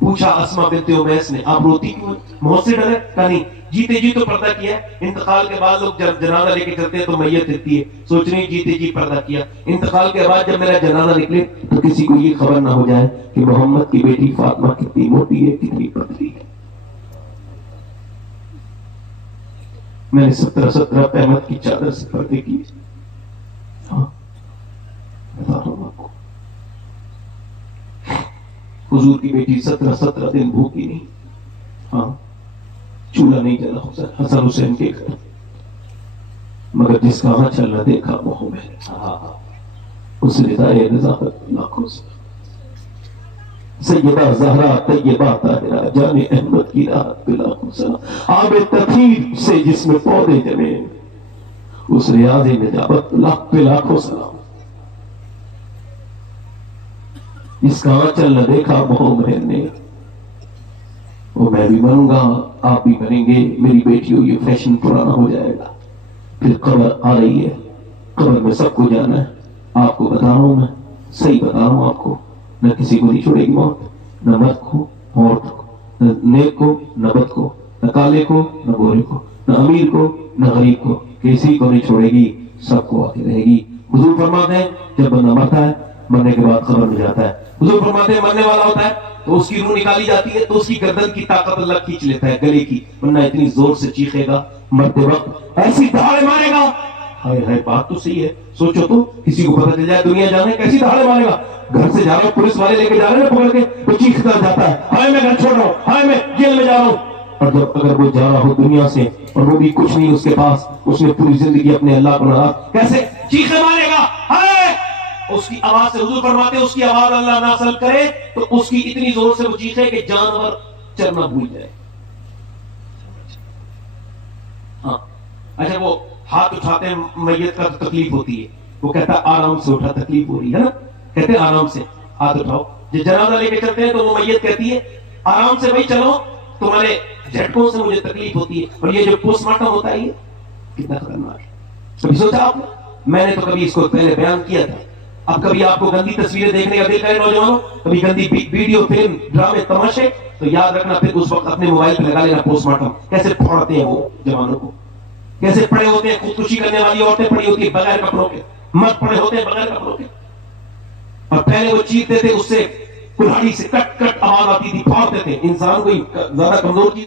پوچھا اسما بنت امیس نے آپ روتی کیوں؟ موت سے ڈرے؟ کہا نہیں، جیتے جی تو پردہ کیا ہے. انتقال کے بعد لوگ جب جنازہ لے کے چلتے ہیں تو میت دکھتی ہے، سوچ رہی جیتے جی پردہ کیا. انتقال کے بعد جب میرا جنازہ نکلے تو کسی کو یہ خبر نہ ہو جائے کہ محمد کی بیٹی فاطمہ کتنی موٹی ہے کتنی پتلی ہے. میں نے 17 پہمت کی چادر سے پردے کی. ہاں بتا رہا ہوں آپ کو حضور کی بیٹی 17 دن بھوکی نہیں. ہاں چولہا نہیں جلا حسن حسین کے گھر، مگر جس کا ہاں چلنا دیکھا وہ میں اس رضائے نظافت لاکھوں سے. سیدہ زہرا طیبہ طاہرہ جان احمد کی راحت پہ لاکھوں سلام. آب تطہیر سے جس میں پودے جمے اس ریاض نجابت لاکھ پہ لاکھوں سلام. اس کا آنچل نہ دیکھا محمد نے، وہ میں بھی مروں گا آپ بھی مریں گے میری بیٹیوں، یہ فیشن پرانا ہو جائے گا. پھر قبر آ رہی ہے، قبر میں سب کو جانا ہے. آپ کو بتا رہا ہوں، میں صحیح بتا رہا ہوں آپ کو، نہ کسی کو نہیں چھوڑے گی موت، نہ مرد کو عورت کو، نہ نیک کو نہ بد کو، نہ کالے کو نہ گورے کو، نہ امیر کو نہ غریب کو، کسی کو نہیں چھوڑے گی، سب کو آتی رہے گی. حضور فرماتے ہیں جب بندہ مرتا ہے مرنے کے بعد قبر میں جاتا ہے، حضور فرماتے ہیں مرنے والا ہوتا ہے تو اس کی روح نکالی جاتی ہے تو اس کی گردن کی طاقت اللہ کھینچ لیتا ہے گلے کی، ورنہ اتنی زور سے چیخے گا مرتے وقت، ایسی دہاڑے مارے گا. ہائے ہائے بات تو صحیح ہے، سوچو تو کسی کو پتہ چل جائے دنیا جانے کیسی دہاڑے مارے گا. گھر سے جا رہا ہوں پولیس والے لے کے جا رہے ہیں پکڑ کے تو چیختا جاتا ہے ہائے میں گھر چھوڑ رہا ہوں، ہائے میں جیل میں جا رہا ہوں. اور جب اگر وہ جا رہا ہو دنیا سے اور وہ بھی کچھ نہیں اس کے پاس، اس نے پوری زندگی اپنے اللہ کو ناراض، کیسے چیخے مارے گا ہائے. اس کی آواز سے حضور فرماتے ہیں اس کی آواز اللہ نہ سلب کرے تو اس کی اتنی زور سے وہ چیخے کہ جانور چرنا بھول جائے. ہاں اچھا وہ ہاتھ اٹھاتے ہیں میت کا تکلیف ہوتی ہے، وہ کہتا ہے آرام سے اٹھا تکلیف ہو رہی ہے نا، کہتے ہیں آرام سے ہاتھ اٹھاؤ. جب جنازہ لے کے چلتے ہیں تو وہ میت کہتی ہے آرام سے بھائی چلو تمہارے جھٹکوں سے مجھے تکلیف ہوتی ہے. اور یہ جو پوسٹ مارٹم ہوتا ہے یہ کتنا خطرناک ہے. کبھی سوچا آپ نے؟ میں نے تو کبھی اس کو پہلے بیان کیا تھا. اب کبھی آپ کو گندی تصویریں دیکھنے کا دل کرے نوجوانوں، کبھی گندی ویڈیو فلم ڈرامے تماشے، تو یاد رکھنا پھر اس وقت اپنے موبائل پہ لگا لینا پوسٹ مارٹم. کیسے پھوڑتے ہیں وہ جوانوں کو، کیسے پڑے ہوتے ہیں. خودکشی کرنے والی عورتیں پڑی ہوتی ہیں بغیر کپڑوں کے، مرد پڑے ہوتے ہیں بغیر کپڑوں کے. اور پہلے وہ چیختے تھے اس سے کلہاڑی سے کٹ کٹ آواز آتی تھی، پھاڑتے تھے. انسان کوئی زیادہ کمزور چیز